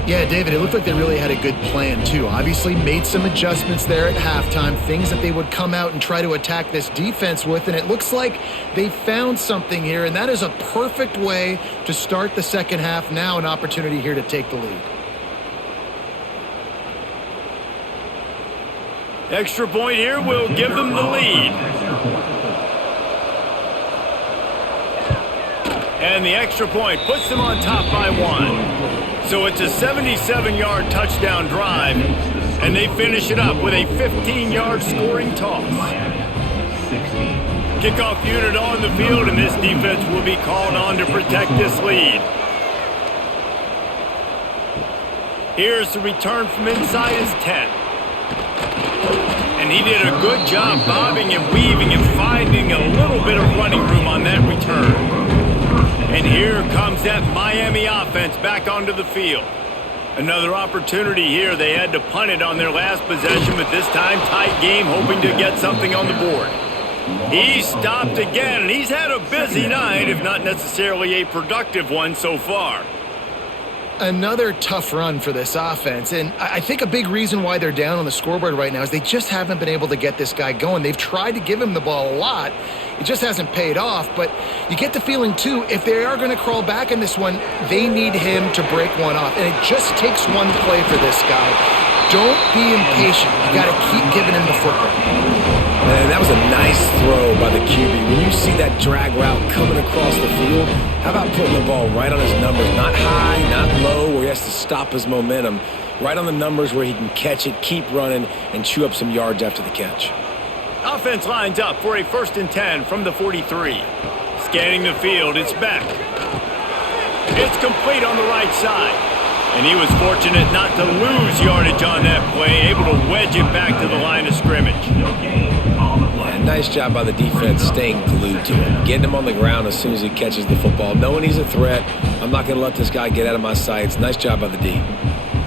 Yeah, David, it looked like they really had a good plan, too. Obviously made some adjustments there at halftime, things that they would come out and try to attack this defense with, and it looks like they found something here, and that is a perfect way to start the second half. Now an opportunity here to take the lead. Extra point here will give them the lead. And the extra point puts them on top by 1. So it's a 77-yard touchdown drive, and they finish it up with a 15-yard scoring toss. Kickoff unit on the field, and this defense will be called on to protect this lead. Here's the return from inside his 10. And he did a good job bobbing and weaving and finding a little bit of running room on that return. And here comes that Miami offense back onto the field. Another opportunity here. They had to punt it on their last possession, but this time tight game, hoping to get something on the board. He's stopped again, and he's had a busy night, if not necessarily a productive one so far. Another tough run for this offense, and I think a big reason why they're down on the scoreboard right now is they just haven't been able to get this guy going. They've tried to give him the ball a lot. It just hasn't paid off, but you get the feeling, too, if they are going to crawl back in this one, they need him to break one off, and it just takes one play for this guy. Don't be impatient. You got to keep giving him the football. Man, that was a nice throw by the QB. When you see that drag route coming across the field, how about putting the ball right on his numbers? Not high, not low, where he has to stop his momentum. Right on the numbers where he can catch it, keep running, and chew up some yards after the catch. Offense lines up for a 1st and 10 from the 43. Scanning the field, it's back. It's complete on the right side. And he was fortunate not to lose yardage on that play, able to wedge it back to the line of scrimmage. Yeah, nice job by the defense staying glued to him, getting him on the ground as soon as he catches the football, knowing he's a threat. I'm not going to let this guy get out of my sights. Nice job by the D.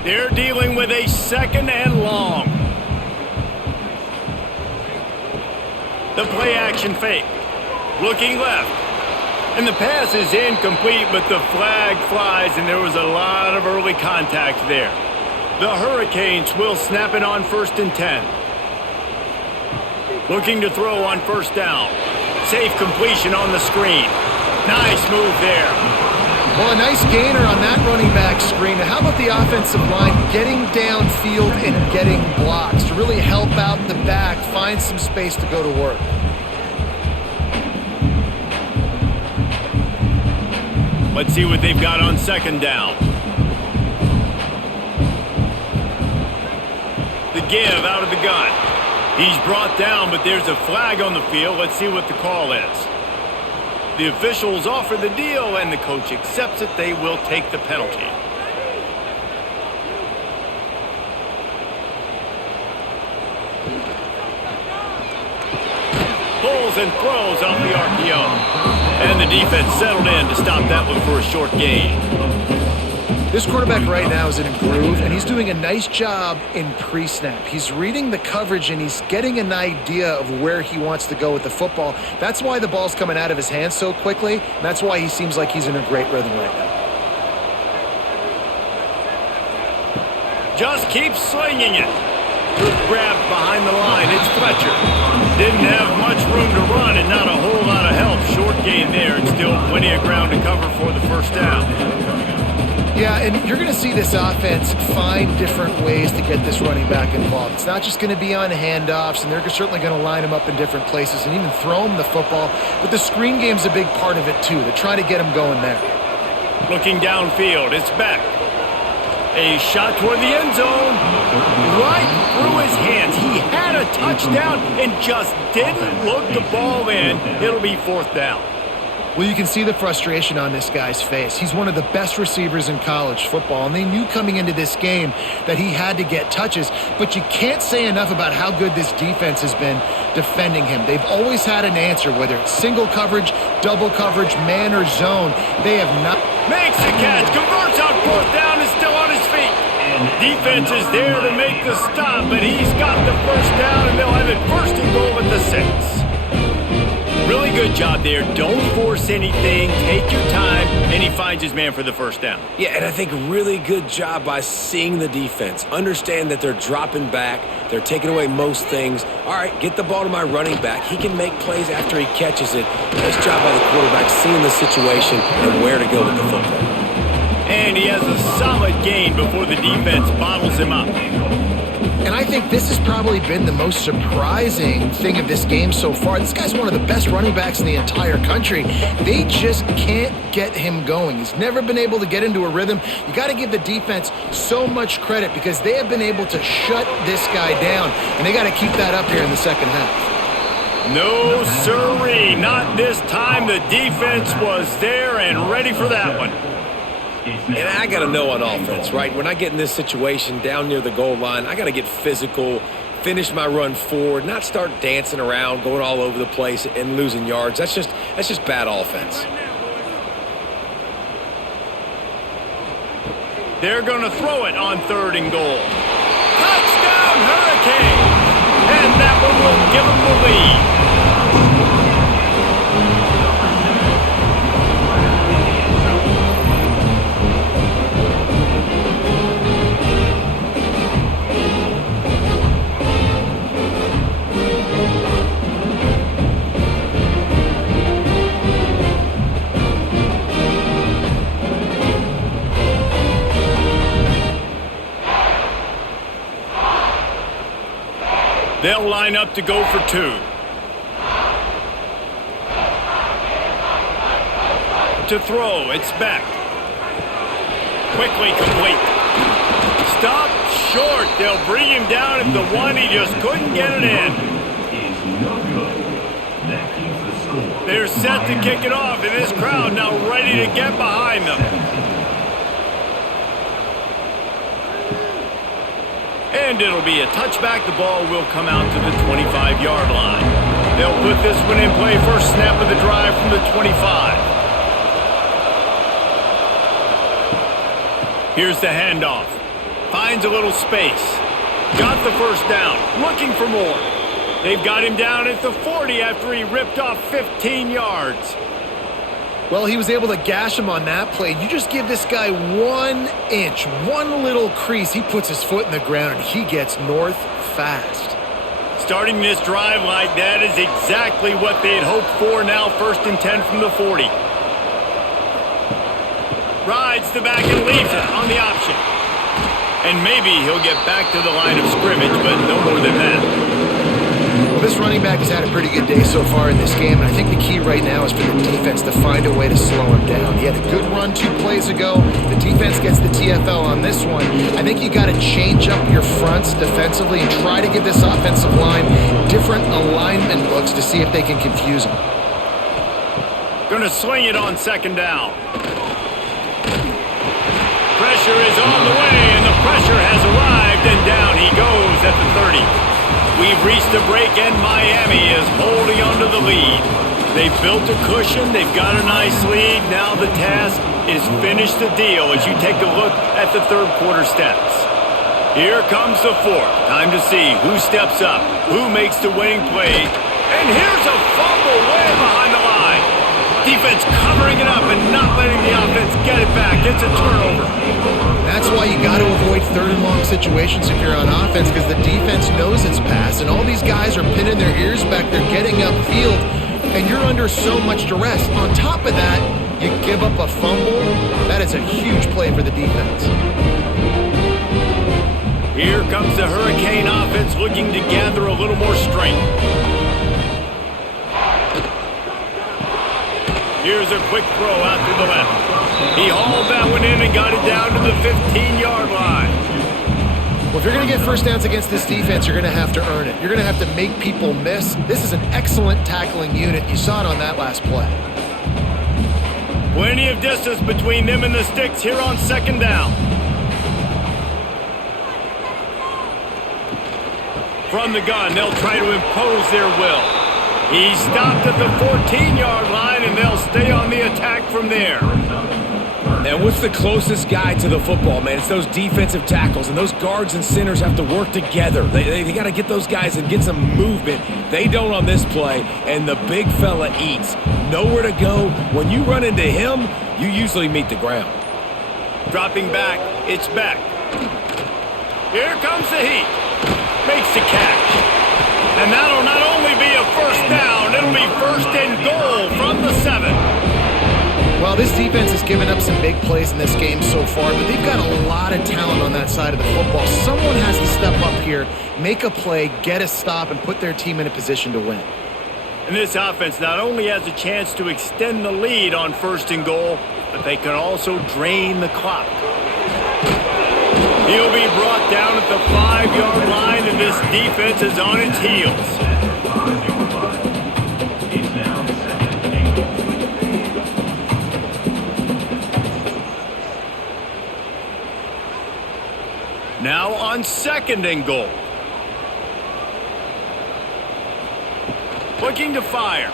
They're dealing with a 2nd and long. The play action fake. Looking left. And the pass is incomplete, but the flag flies, and there was a lot of early contact there. The Hurricanes will snap it on 1st and 10. Looking to throw on 1st down. Safe completion on the screen. Nice move there. Well, a nice gainer on that running back screen. Now, how about the offensive line getting downfield and getting blocks to really help out the back, find some space to go to work? Let's see what they've got on 2nd down. The give out of the gun. He's brought down, but there's a flag on the field. Let's see what the call is. The officials offer the deal, and the coach accepts it. They will take the penalty. Pulls and throws off the RPO. And the defense settled in to stop that one for a short gain. This quarterback right now is in a groove, and he's doing a nice job in pre-snap. He's reading the coverage, and he's getting an idea of where he wants to go with the football. That's why the ball's coming out of his hands so quickly, and that's why he seems like he's in a great rhythm right now. Just keep slinging it. Good grab behind the line. It's Fletcher. Didn't have much room to run and not a whole lot of help. Short gain there and still plenty of ground to cover for the 1st down. Yeah, and you're going to see this offense find different ways to get this running back involved. It's not just going to be on handoffs, and they're certainly going to line him up in different places and even throw him the football. But the screen game's a big part of it, too. They're trying to get him going there. Looking downfield, it's back. A shot toward the end zone, right through his hands. He had a touchdown and just didn't look the ball in. It'll be 4th down. Well, you can see the frustration on this guy's face. He's one of the best receivers in college football, and they knew coming into this game that he had to get touches, but you can't say enough about how good this defense has been defending him. They've always had an answer, whether it's single coverage, double coverage, man or zone. They have not... Makes the catch, converts on 4th down, is still on his feet. Defense is there to make the stop, but he's got the 1st down, and they'll have it 1st and goal at the 6. Really good job there. Don't force anything. Take your time, and he finds his man for the 1st down. Yeah, and I think really good job by seeing the defense. Understand that they're dropping back. They're taking away most things. All right, get the ball to my running back. He can make plays after he catches it. Nice job by the quarterback seeing the situation and where to go with the football. And he has a solid gain before the defense bottles him up. And I think this has probably been the most surprising thing of this game so far. This guy's one of the best running backs in the entire country. They just can't get him going. He's never been able to get into a rhythm. You got to give the defense so much credit because they have been able to shut this guy down, and they got to keep that up here in the 2nd half. No sirree, not this time. The defense was there and ready for that one. And I got to know on offense, right? When I get in this situation down near the goal line, I got to get physical, finish my run forward, not start dancing around, going all over the place and losing yards. That's just bad offense. They're going to throw it on 3rd and goal. Touchdown, Hurricanes! And that one will give them the lead. They'll line up to go for 2. To throw, it's Beck. Quickly complete. Stop short. They'll bring him down at the 1. He just couldn't get it in. They're set to kick it off, and this crowd now ready to get behind them. And it'll be a touchback. The ball will come out to the 25-yard line. They'll put this one in play. First snap of the drive from the 25. Here's the handoff. Finds a little space. Got the first down. Looking for more. They've got him down at the 40 after he ripped off 15 yards. Well, he was able to gash him on that play. You just give this guy 1 inch, one little crease. He puts his foot in the ground, and he gets north fast. Starting this drive like that is exactly what they had hoped for. Now 1st and 10 from the 40. Rides the back and leaves it on the option. And maybe he'll get back to the line of scrimmage, but no more than that. Well, this running back has had a pretty good day so far in this game, and I think the key right now is for the defense to find a way to slow him down. He had a good run 2 plays ago. The defense gets the TFL on this one. I think you got to change up your fronts defensively and try to give this offensive line different alignment looks to see if they can confuse him. Gonna sling it on 2nd down. Pressure is on the way, and the pressure has arrived, and down he goes at the 30. We've reached a break, and Miami is holding onto the lead. They've built a cushion. They've got a nice lead. Now the task is finish the deal as you take a look at the 3rd quarter stats. Here comes the 4th. Time to see who steps up, who makes the winning play. And here's a fumble way behind the line. Defense covering it up and not letting the offense get it back. It's a turnover. That's why you got to avoid 3rd and long situations if you're on offense, because the defense knows it's pass, and all these guys are pinning their ears back. They're getting upfield, and you're under so much duress. On top of that, you give up a fumble. That is a huge play for the defense. Here comes the Hurricane offense looking to gather a little more strength. Here's a quick throw out to the left. He hauled that one in and got it down to the 15-yard line. Well, if you're going to get first downs against this defense, you're going to have to earn it. You're going to have to make people miss. This is an excellent tackling unit. You saw it on that last play. Plenty of distance between them and the sticks here on 2nd down. From the gun, they'll try to impose their will. He stopped at the 14-yard line, and they'll stay on the attack from there. And what's the closest guy to the football, man? It's those defensive tackles, and those guards and centers have to work together. They got to get those guys and get some movement. They don't on this play, and the big fella eats. Nowhere to go. When you run into him, you usually meet the ground. Dropping back, it's Beck. Here comes the heat. Makes the catch. And that'll not only be a first down, it'll be 1st and goal from the 7. Well, this defense has given up some big plays in this game so far, but they've got a lot of talent on that side of the football. Someone has to step up here, make a play, get a stop, and put their team in a position to win. And this offense not only has a chance to extend the lead on 1st and goal, but they can also drain the clock. He'll be brought down at the 5-yard line, and this defense is on its heels. Now on 2nd and goal. Looking to fire.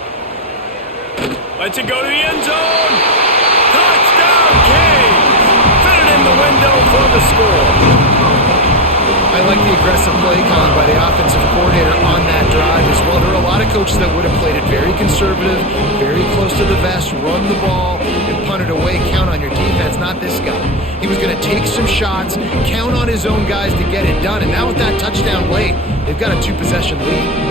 Lets it go to the end zone. Touchdown, Canes! Fit it in the window for the score. I like the aggressive play calling by the offensive coordinator on that drive as well. There are a lot of coaches that would have played it very conservative, very close to the vest, run the ball, and punt it away. Count on your defense, not this guy. He was going to take some shots, count on his own guys to get it done. And now with that touchdown late, they've got a 2-possession lead.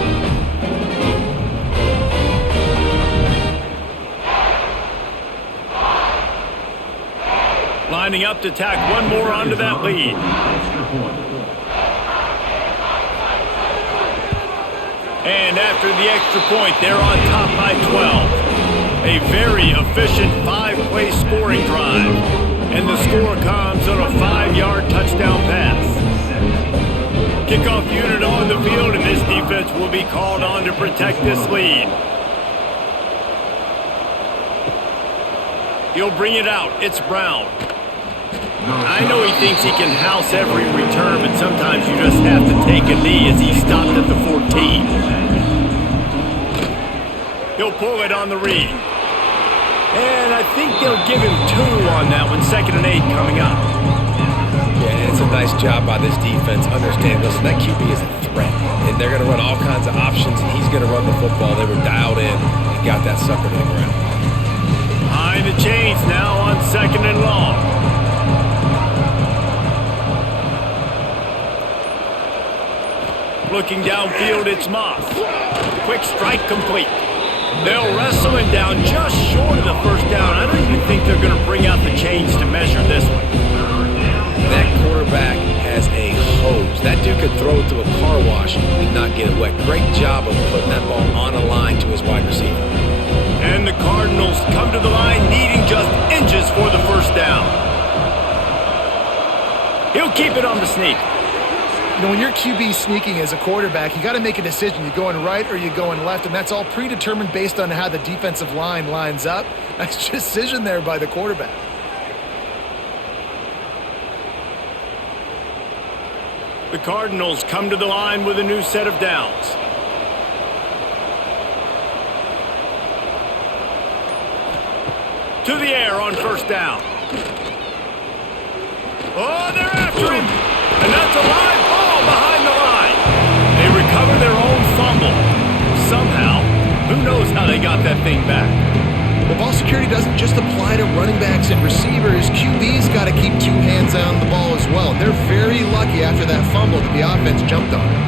Lining up to tack one more onto that lead. And after the extra point, they're on top by 12. A very efficient 5-play scoring drive. And the score comes on a 5-yard touchdown pass. Kickoff unit on the field, and this defense will be called on to protect this lead. He'll bring it out. It's Brown. I know he thinks he can house every return, but sometimes you just have to take a knee as he stopped at the 14. He'll pull it on the read. And I think they'll give him 2 on that one. 2nd and 8 coming up. Yeah, and it's a nice job by this defense understanding, listen, that QB is a threat. And they're going to run all kinds of options, and he's going to run the football. They were dialed in and got that sucker to the ground. Behind the chains now on 2nd and long. Looking downfield, it's Moss. Quick strike complete. They'll wrestle him down just short of the first down. I don't even think they're going to bring out the chains to measure this one. That quarterback has a hose. That dude could throw it to a car wash and not get it wet. Great job of putting that ball on a line to his wide receiver. And the Cardinals come to the line needing just inches for the first down. He'll keep it on the sneak. You know, when your QB sneaking as a quarterback, you got to make a decision. You going right or you going left, and that's all predetermined based on how the defensive line lines up. That's decision there by the quarterback. The Cardinals come to the line with a new set of downs. To the air on first down. Oh, they're after him. And that's a live ball behind the line. They recover their own fumble. Somehow, who knows how they got that thing back. Well, ball security doesn't just apply to running backs and receivers. QB's got to keep 2 hands on the ball as well. They're very lucky after that fumble that the offense jumped on it.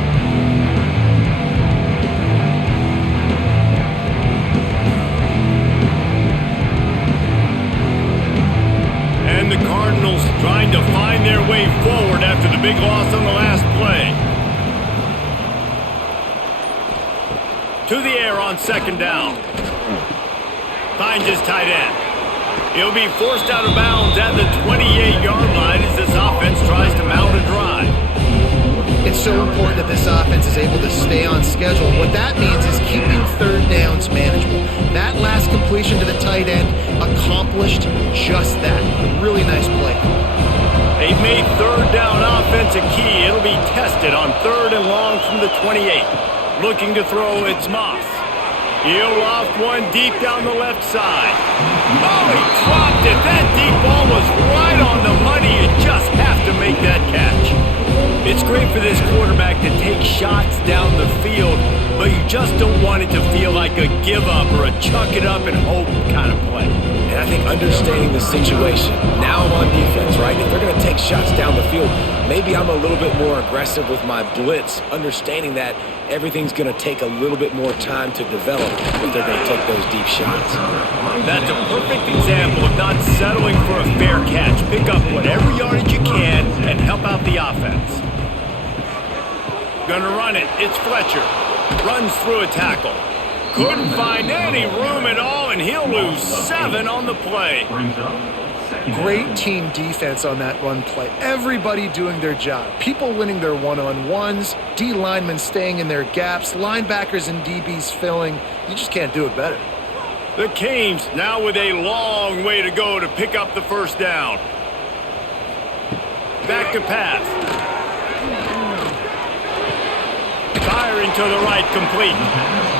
And the Cardinals trying to find their way forward after the big loss on the last play. To the air on 2nd down. Finds his tight end. He'll be forced out of bounds at the 28-yard line as this offense tries to mount a drive. It's so important that this offense is able to stay on schedule. What that means is keeping 3rd downs manageable. That last completion to the tight end accomplished just that. A really nice play. They've made 3rd down offense a key. It'll be tested on 3rd and long from the 28. Looking to throw, it's Moss. He'll loft one deep down the left side. Oh, he dropped it. That deep ball was right on the money. You just have to make that catch. It's great for this quarterback to take shots down the field, but you just don't want it to feel like a give-up or a chuck it up and hope kind of play. And I think understanding the situation, now I'm on defense, right? If they're going to take shots down the field, maybe I'm a little bit more aggressive with my blitz, understanding that everything's going to take a little bit more time to develop if they're going to take those deep shots. That's a perfect example of not settling for a fair catch. Pick up whatever yardage you can and help out the offense. Gonna run it. It's Fletcher. Runs through a tackle. Couldn't find any room at all, and he'll lose 7 on the play. Great team defense on that run play. Everybody doing their job. People winning their one-on-ones, D linemen staying in their gaps, linebackers and DBs filling. You just can't do it better. The Canes now with a long way to go to pick up the first down. Back to pass. Firing to the right, complete.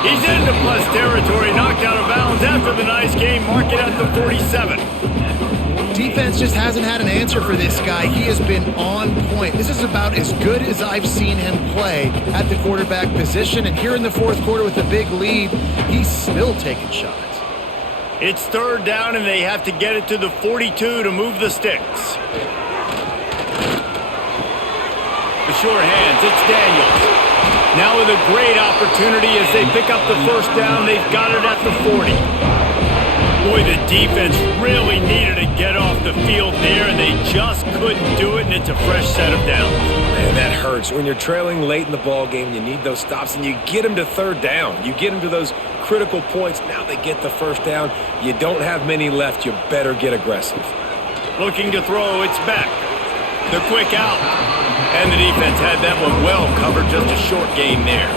He's into plus territory, knocked out of bounds after the nice game. Mark it at the 47. Defense just hasn't had an answer for this guy. He has been on point. This is about as good as I've seen him play at the quarterback position. And here in the 4th quarter with a big lead, he's still taking shots. It's 3rd down, and they have to get it to the 42 to move the sticks. The short hands, it's Daniels. Now with a great opportunity as they pick up the first down, they've got it at the 40. Boy, the defense really needed to get off the the field there, and they just couldn't do it, and it's a fresh set of downs. Man, that hurts. When you're trailing late in the ball game, you need those stops, and you get them to third down. You get them to those critical points. Now they get the first down. You don't have many left. You better get aggressive. Looking to throw, it's back. The quick out. And the defense had that one well covered, just a short gain there.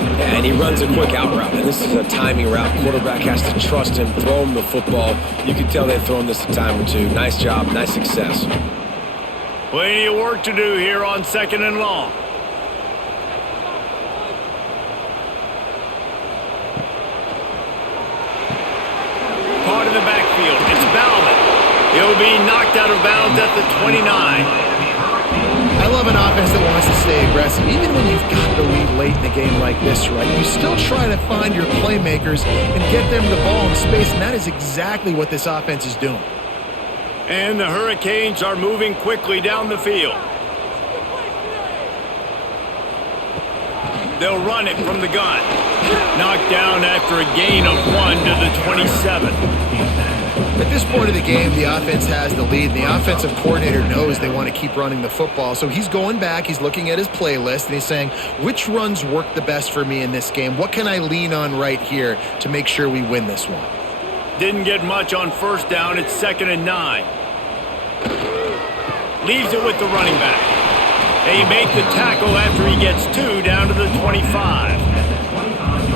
Yeah, and he runs a quick out route, and this is a timing route. Quarterback has to trust him, throw him the football. You can tell they've thrown this a time or two. Nice job, nice success. Plenty of work to do here on 2nd and long. Caught in the backfield. It's Bowman. He'll be knocked out of bounds at the 29. I love an offense that wants to stay aggressive. Even when you've got the lead late in the game like this, right, you still try to find your playmakers and get them the ball in space, and that is exactly what this offense is doing. And the Hurricanes are moving quickly down the field. They'll run it from the gun. Knocked down after a gain of 1 to the 27. At this point of the game, the offense has the lead, and the offensive coordinator knows they want to keep running the football. So he's going back, he's looking at his playlist, and he's saying, which runs work the best for me in this game? What can I lean on right here to make sure we win this one? Didn't get much on first down. It's 2nd and 9. Leaves it with the running back. They make the tackle after he gets 2 down to the 25.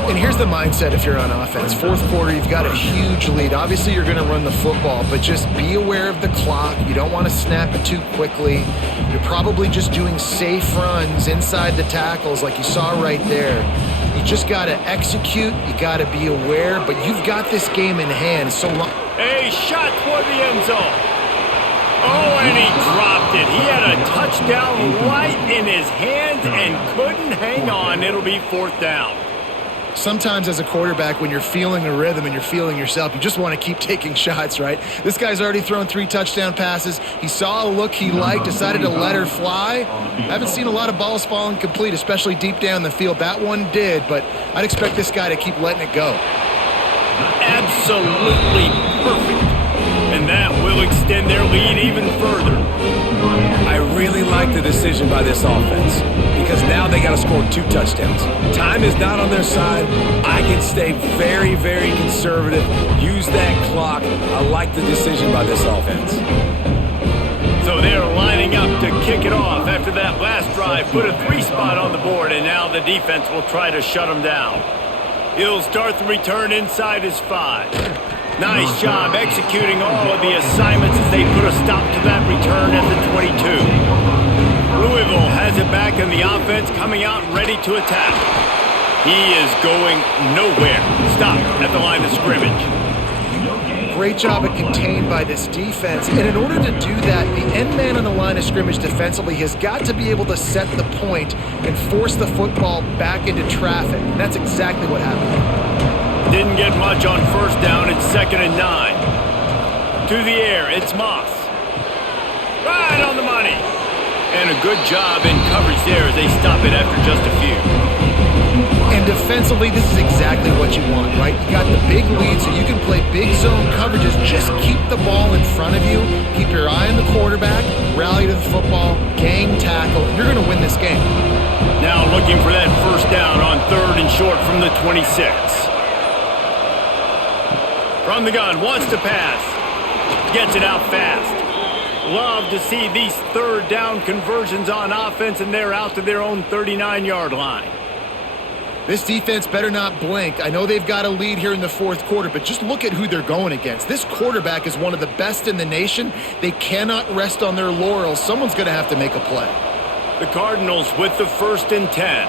And here's the mindset if you're on offense. Fourth quarter, you've got a huge lead. Obviously, you're going to run the football, but just be aware of the clock. You don't want to snap it too quickly. You're probably just doing safe runs inside the tackles like you saw right there. You just got to execute. You got to be aware, but you've got this game in hand. So long. A shot toward the end zone. Oh, and he dropped it. He had a touchdown right in his hands and couldn't hang on. It'll be 4th down. Sometimes as a quarterback, when you're feeling a rhythm and you're feeling yourself, you just want to keep taking shots, right? This guy's already thrown 3 touchdown passes. He saw a look he liked, decided to let her fly. I haven't seen a lot of balls falling complete, especially deep down the field. That one did, but I'd expect this guy to keep letting it go. Absolutely perfect. And that will extend their lead even further. I really like the decision by this offense because now they got to score 2 touchdowns. Time is not on their side. I can stay very, very conservative. Use that clock. I like the decision by this offense. So they're lining up to kick it off after that last drive. Put a 3 spot on the board, and now the defense will try to shut them down. He'll start the return inside his 5. Nice job executing all of the assignments as they put a stop to that return at the 22. Louisville has it back in the offense, coming out ready to attack. He is going nowhere. Stop at the line of scrimmage. Great job at contained by this defense. And in order to do that, the end man on the line of scrimmage defensively has got to be able to set the point and force the football back into traffic. And that's exactly what happened. Didn't get much on first down. It's 2nd and 9. To the air, it's Moss. Right on the money. And a good job in coverage there as they stop it after just a few. And defensively, this is exactly what you want, right? You got the big lead, so you can play big zone coverages. Just keep the ball in front of you. Keep your eye on the quarterback. Rally to the football. Gang tackle. You're going to win this game. Now looking for that first down on 3rd and short from the 26. From the gun, wants to pass. Gets it out fast. Love to see these 3rd down conversions on offense, and they're out to their own 39-yard line. This defense better not blink. I know they've got a lead here in the 4th quarter, but just look at who they're going against. This quarterback is one of the best in the nation. They cannot rest on their laurels. Someone's going to have to make a play. The Cardinals with the 1st and 10.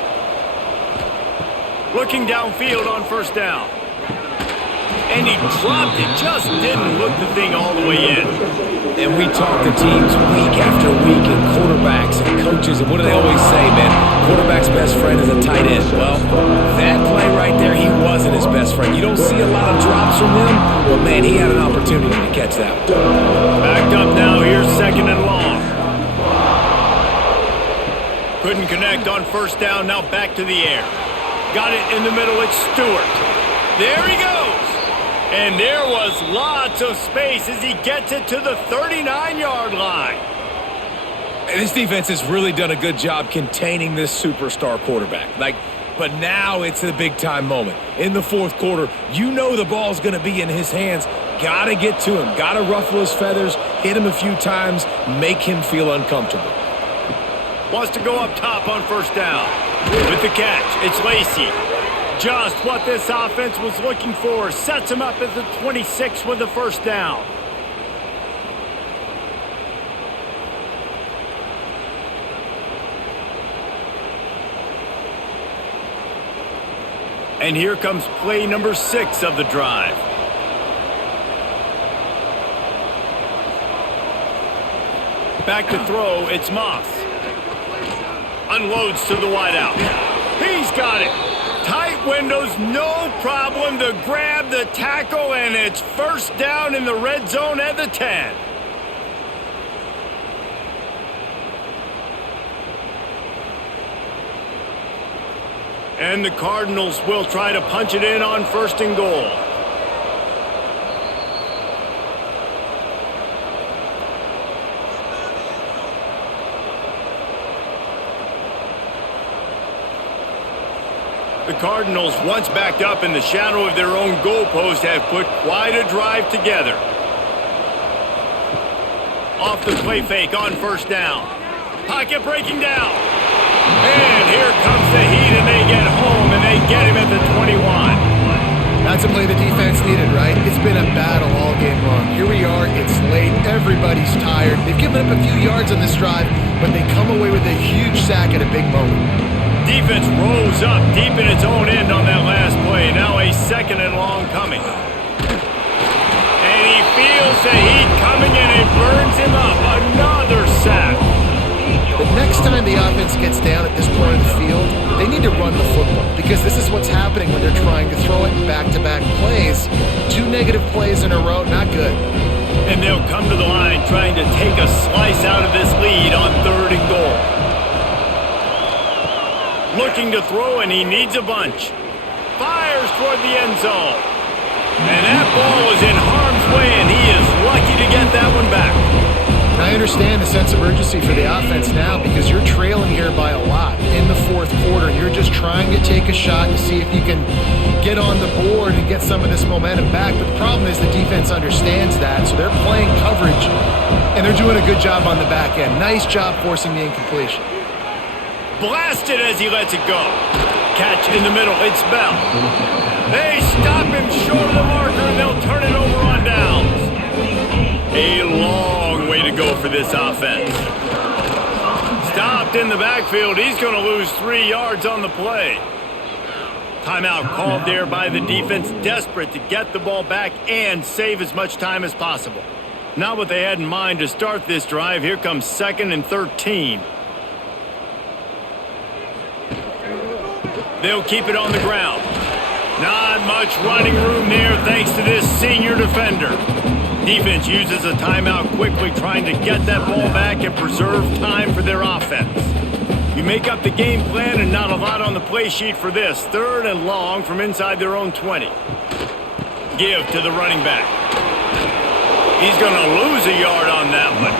Looking downfield on first down. And he dropped it, just didn't look the thing all the way in. And we talk to teams week after week and quarterbacks and coaches, and what do they always say, man? Quarterback's best friend is a tight end. Well, that play right there, he wasn't his best friend. You don't see a lot of drops from him, but man, he had an opportunity to catch that one. Backed up now, here's 2nd and long. Couldn't connect on first down, now back to the air. Got it in the middle, it's Stewart. There he goes. And there was lots of space as he gets it to the 39-yard line. And this defense has really done a good job containing this superstar quarterback. But now it's a big-time moment. In the fourth quarter, you know the ball's going to be in his hands. Got to get to him. Got to ruffle his feathers, hit him a few times, make him feel uncomfortable. Wants to go up top on first down. With the catch, it's Lacy. Just what this offense was looking for. Sets him up at the 26 with the first down. And here comes play number 6 of the drive. Back to throw, it's Moss. Unloads to the wideout. He's got it. Tight windows, no problem to grab the tackle, and it's first down in the red zone at the 10. And the Cardinals will try to punch it in on first and goal. The Cardinals, once backed up in the shadow of their own goalpost, have put quite a drive together. Off the play fake on first down. Pocket breaking down. And here comes the heat, and they get home, and they get him at the 21. That's a play the defense needed, right? It's been a battle all game long. Here we are. It's late. Everybody's tired. They've given up a few yards on this drive, but they come away with a huge sack at a big moment. Defense rose up deep in its own end on that last play. Now a second and long coming. And he feels the heat coming, and it burns him up. Another sack. The next time the offense gets down at this point of the field, they need to run the football, because this is what's happening when they're trying to throw it in back-to-back plays. 2 negative plays in a row, not good. And they'll come to the line trying to take a slice out of this lead on third and goal. Looking to throw, and he needs a bunch. Fires toward the end zone. And that ball was in harm's way, and he is lucky to get that one back. I understand the sense of urgency for the offense now, because you're trailing here by a lot in the fourth quarter. You're just trying to take a shot to see if you can get on the board and get some of this momentum back. But the problem is the defense understands that, so they're playing coverage, and they're doing a good job on the back end. Nice job forcing the incompletion. Blasted as he lets it go. Catch in the middle, it's Bell. They stop him short of the marker, and they'll turn it over on downs. A long way to go for this offense. Stopped in the backfield. He's going to lose 3 yards on the play. Timeout called there by the defense, desperate to get the ball back and save as much time as possible. Not what they had in mind to start this drive. Here comes 2nd and 13. They'll keep it on the ground. Not much running room there thanks to this senior defender. Defense uses a timeout quickly, trying to get that ball back and preserve time for their offense. You make up the game plan, and not a lot on the play sheet for this. 3rd and long from inside their own 20. Give to the running back. He's going to lose a yard on that one.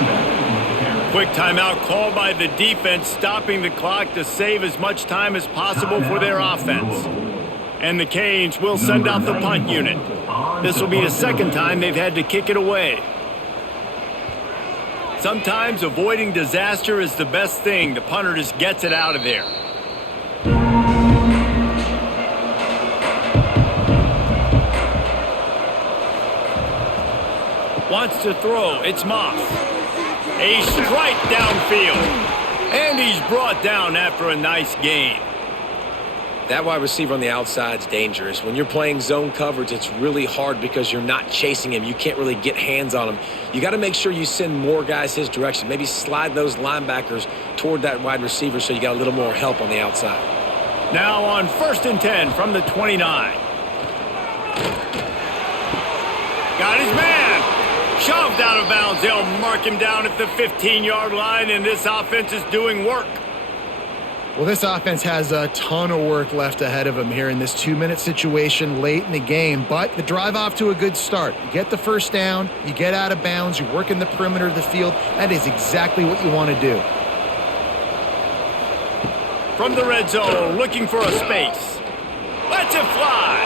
Quick timeout called by the defense, stopping the clock to save as much time as possible for their offense. And the Canes will send out the punt unit. This will be the 2nd time they've had to kick it away. Sometimes avoiding disaster is the best thing. The punter just gets it out of there. Wants to throw. It's Moss. A strike downfield. And he's brought down after a nice gain. That wide receiver on the outside is dangerous. When you're playing zone coverage, it's really hard because you're not chasing him. You can't really get hands on him. You got to make sure you send more guys his direction. Maybe slide those linebackers toward that wide receiver so you got a little more help on the outside. Now on 1st and 10 from the 29. Got his man. Shoved out of bounds. They'll mark him down at the 15-yard line, and this offense is doing work. Well, this offense has a ton of work left ahead of them here in this 2-minute situation late in the game, but the drive off to a good start. You get the first down, you get out of bounds, you work in the perimeter of the field. That is exactly what you want to do. From the red zone, looking for a space. Lets it fly.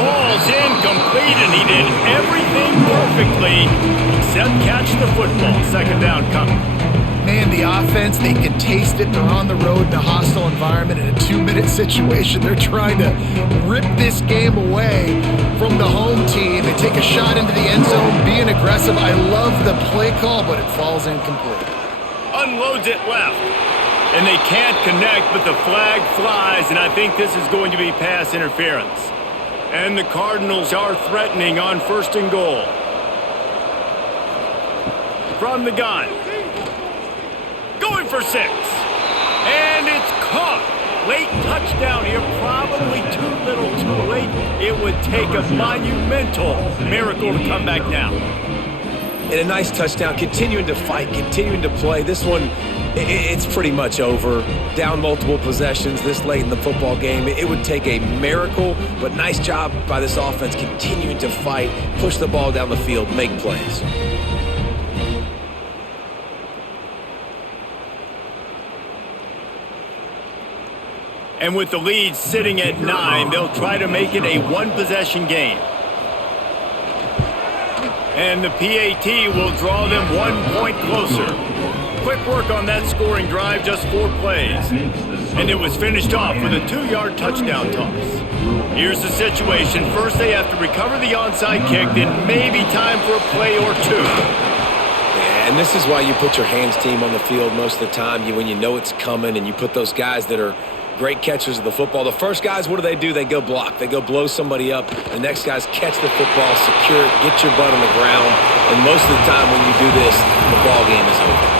Falls incomplete, and he did everything perfectly except catch the football. Second down coming. Man, the offense, they can taste it. They're on the road in a hostile environment in a 2-minute situation. They're trying to rip this game away from the home team and take a shot into the end zone, being aggressive. I love the play call, but it falls incomplete. Unloads it left. And they can't connect, but the flag flies, and I think this is going to be pass interference. And the Cardinals are threatening on 1st and goal. From the gun. Going for 6. And it's caught. Late touchdown here, probably too little too late. It would take a monumental miracle to come back now. And a nice touchdown, continuing to fight, continuing to play. This one, it's pretty much over. Down multiple possessions this late in the football game. It would take a miracle, but nice job by this offense continuing to fight, push the ball down the field, make plays. And with the lead sitting at 9, they'll try to make it a one-possession game. And the PAT will draw them 1 point closer. Quick work on that scoring drive, just 4 plays. And it was finished off with a 2-yard touchdown toss. Here's the situation. First, they have to recover the onside kick, then maybe time for a play or 2. Yeah, and this is why you put your hands team on the field most of the time. When you know it's coming, and you put those guys that are great catchers of the football. The first guys, what do? They go block. They go blow somebody up. The next guys catch the football, secure it, get your butt on the ground. And most of the time when you do this, the ball game is over.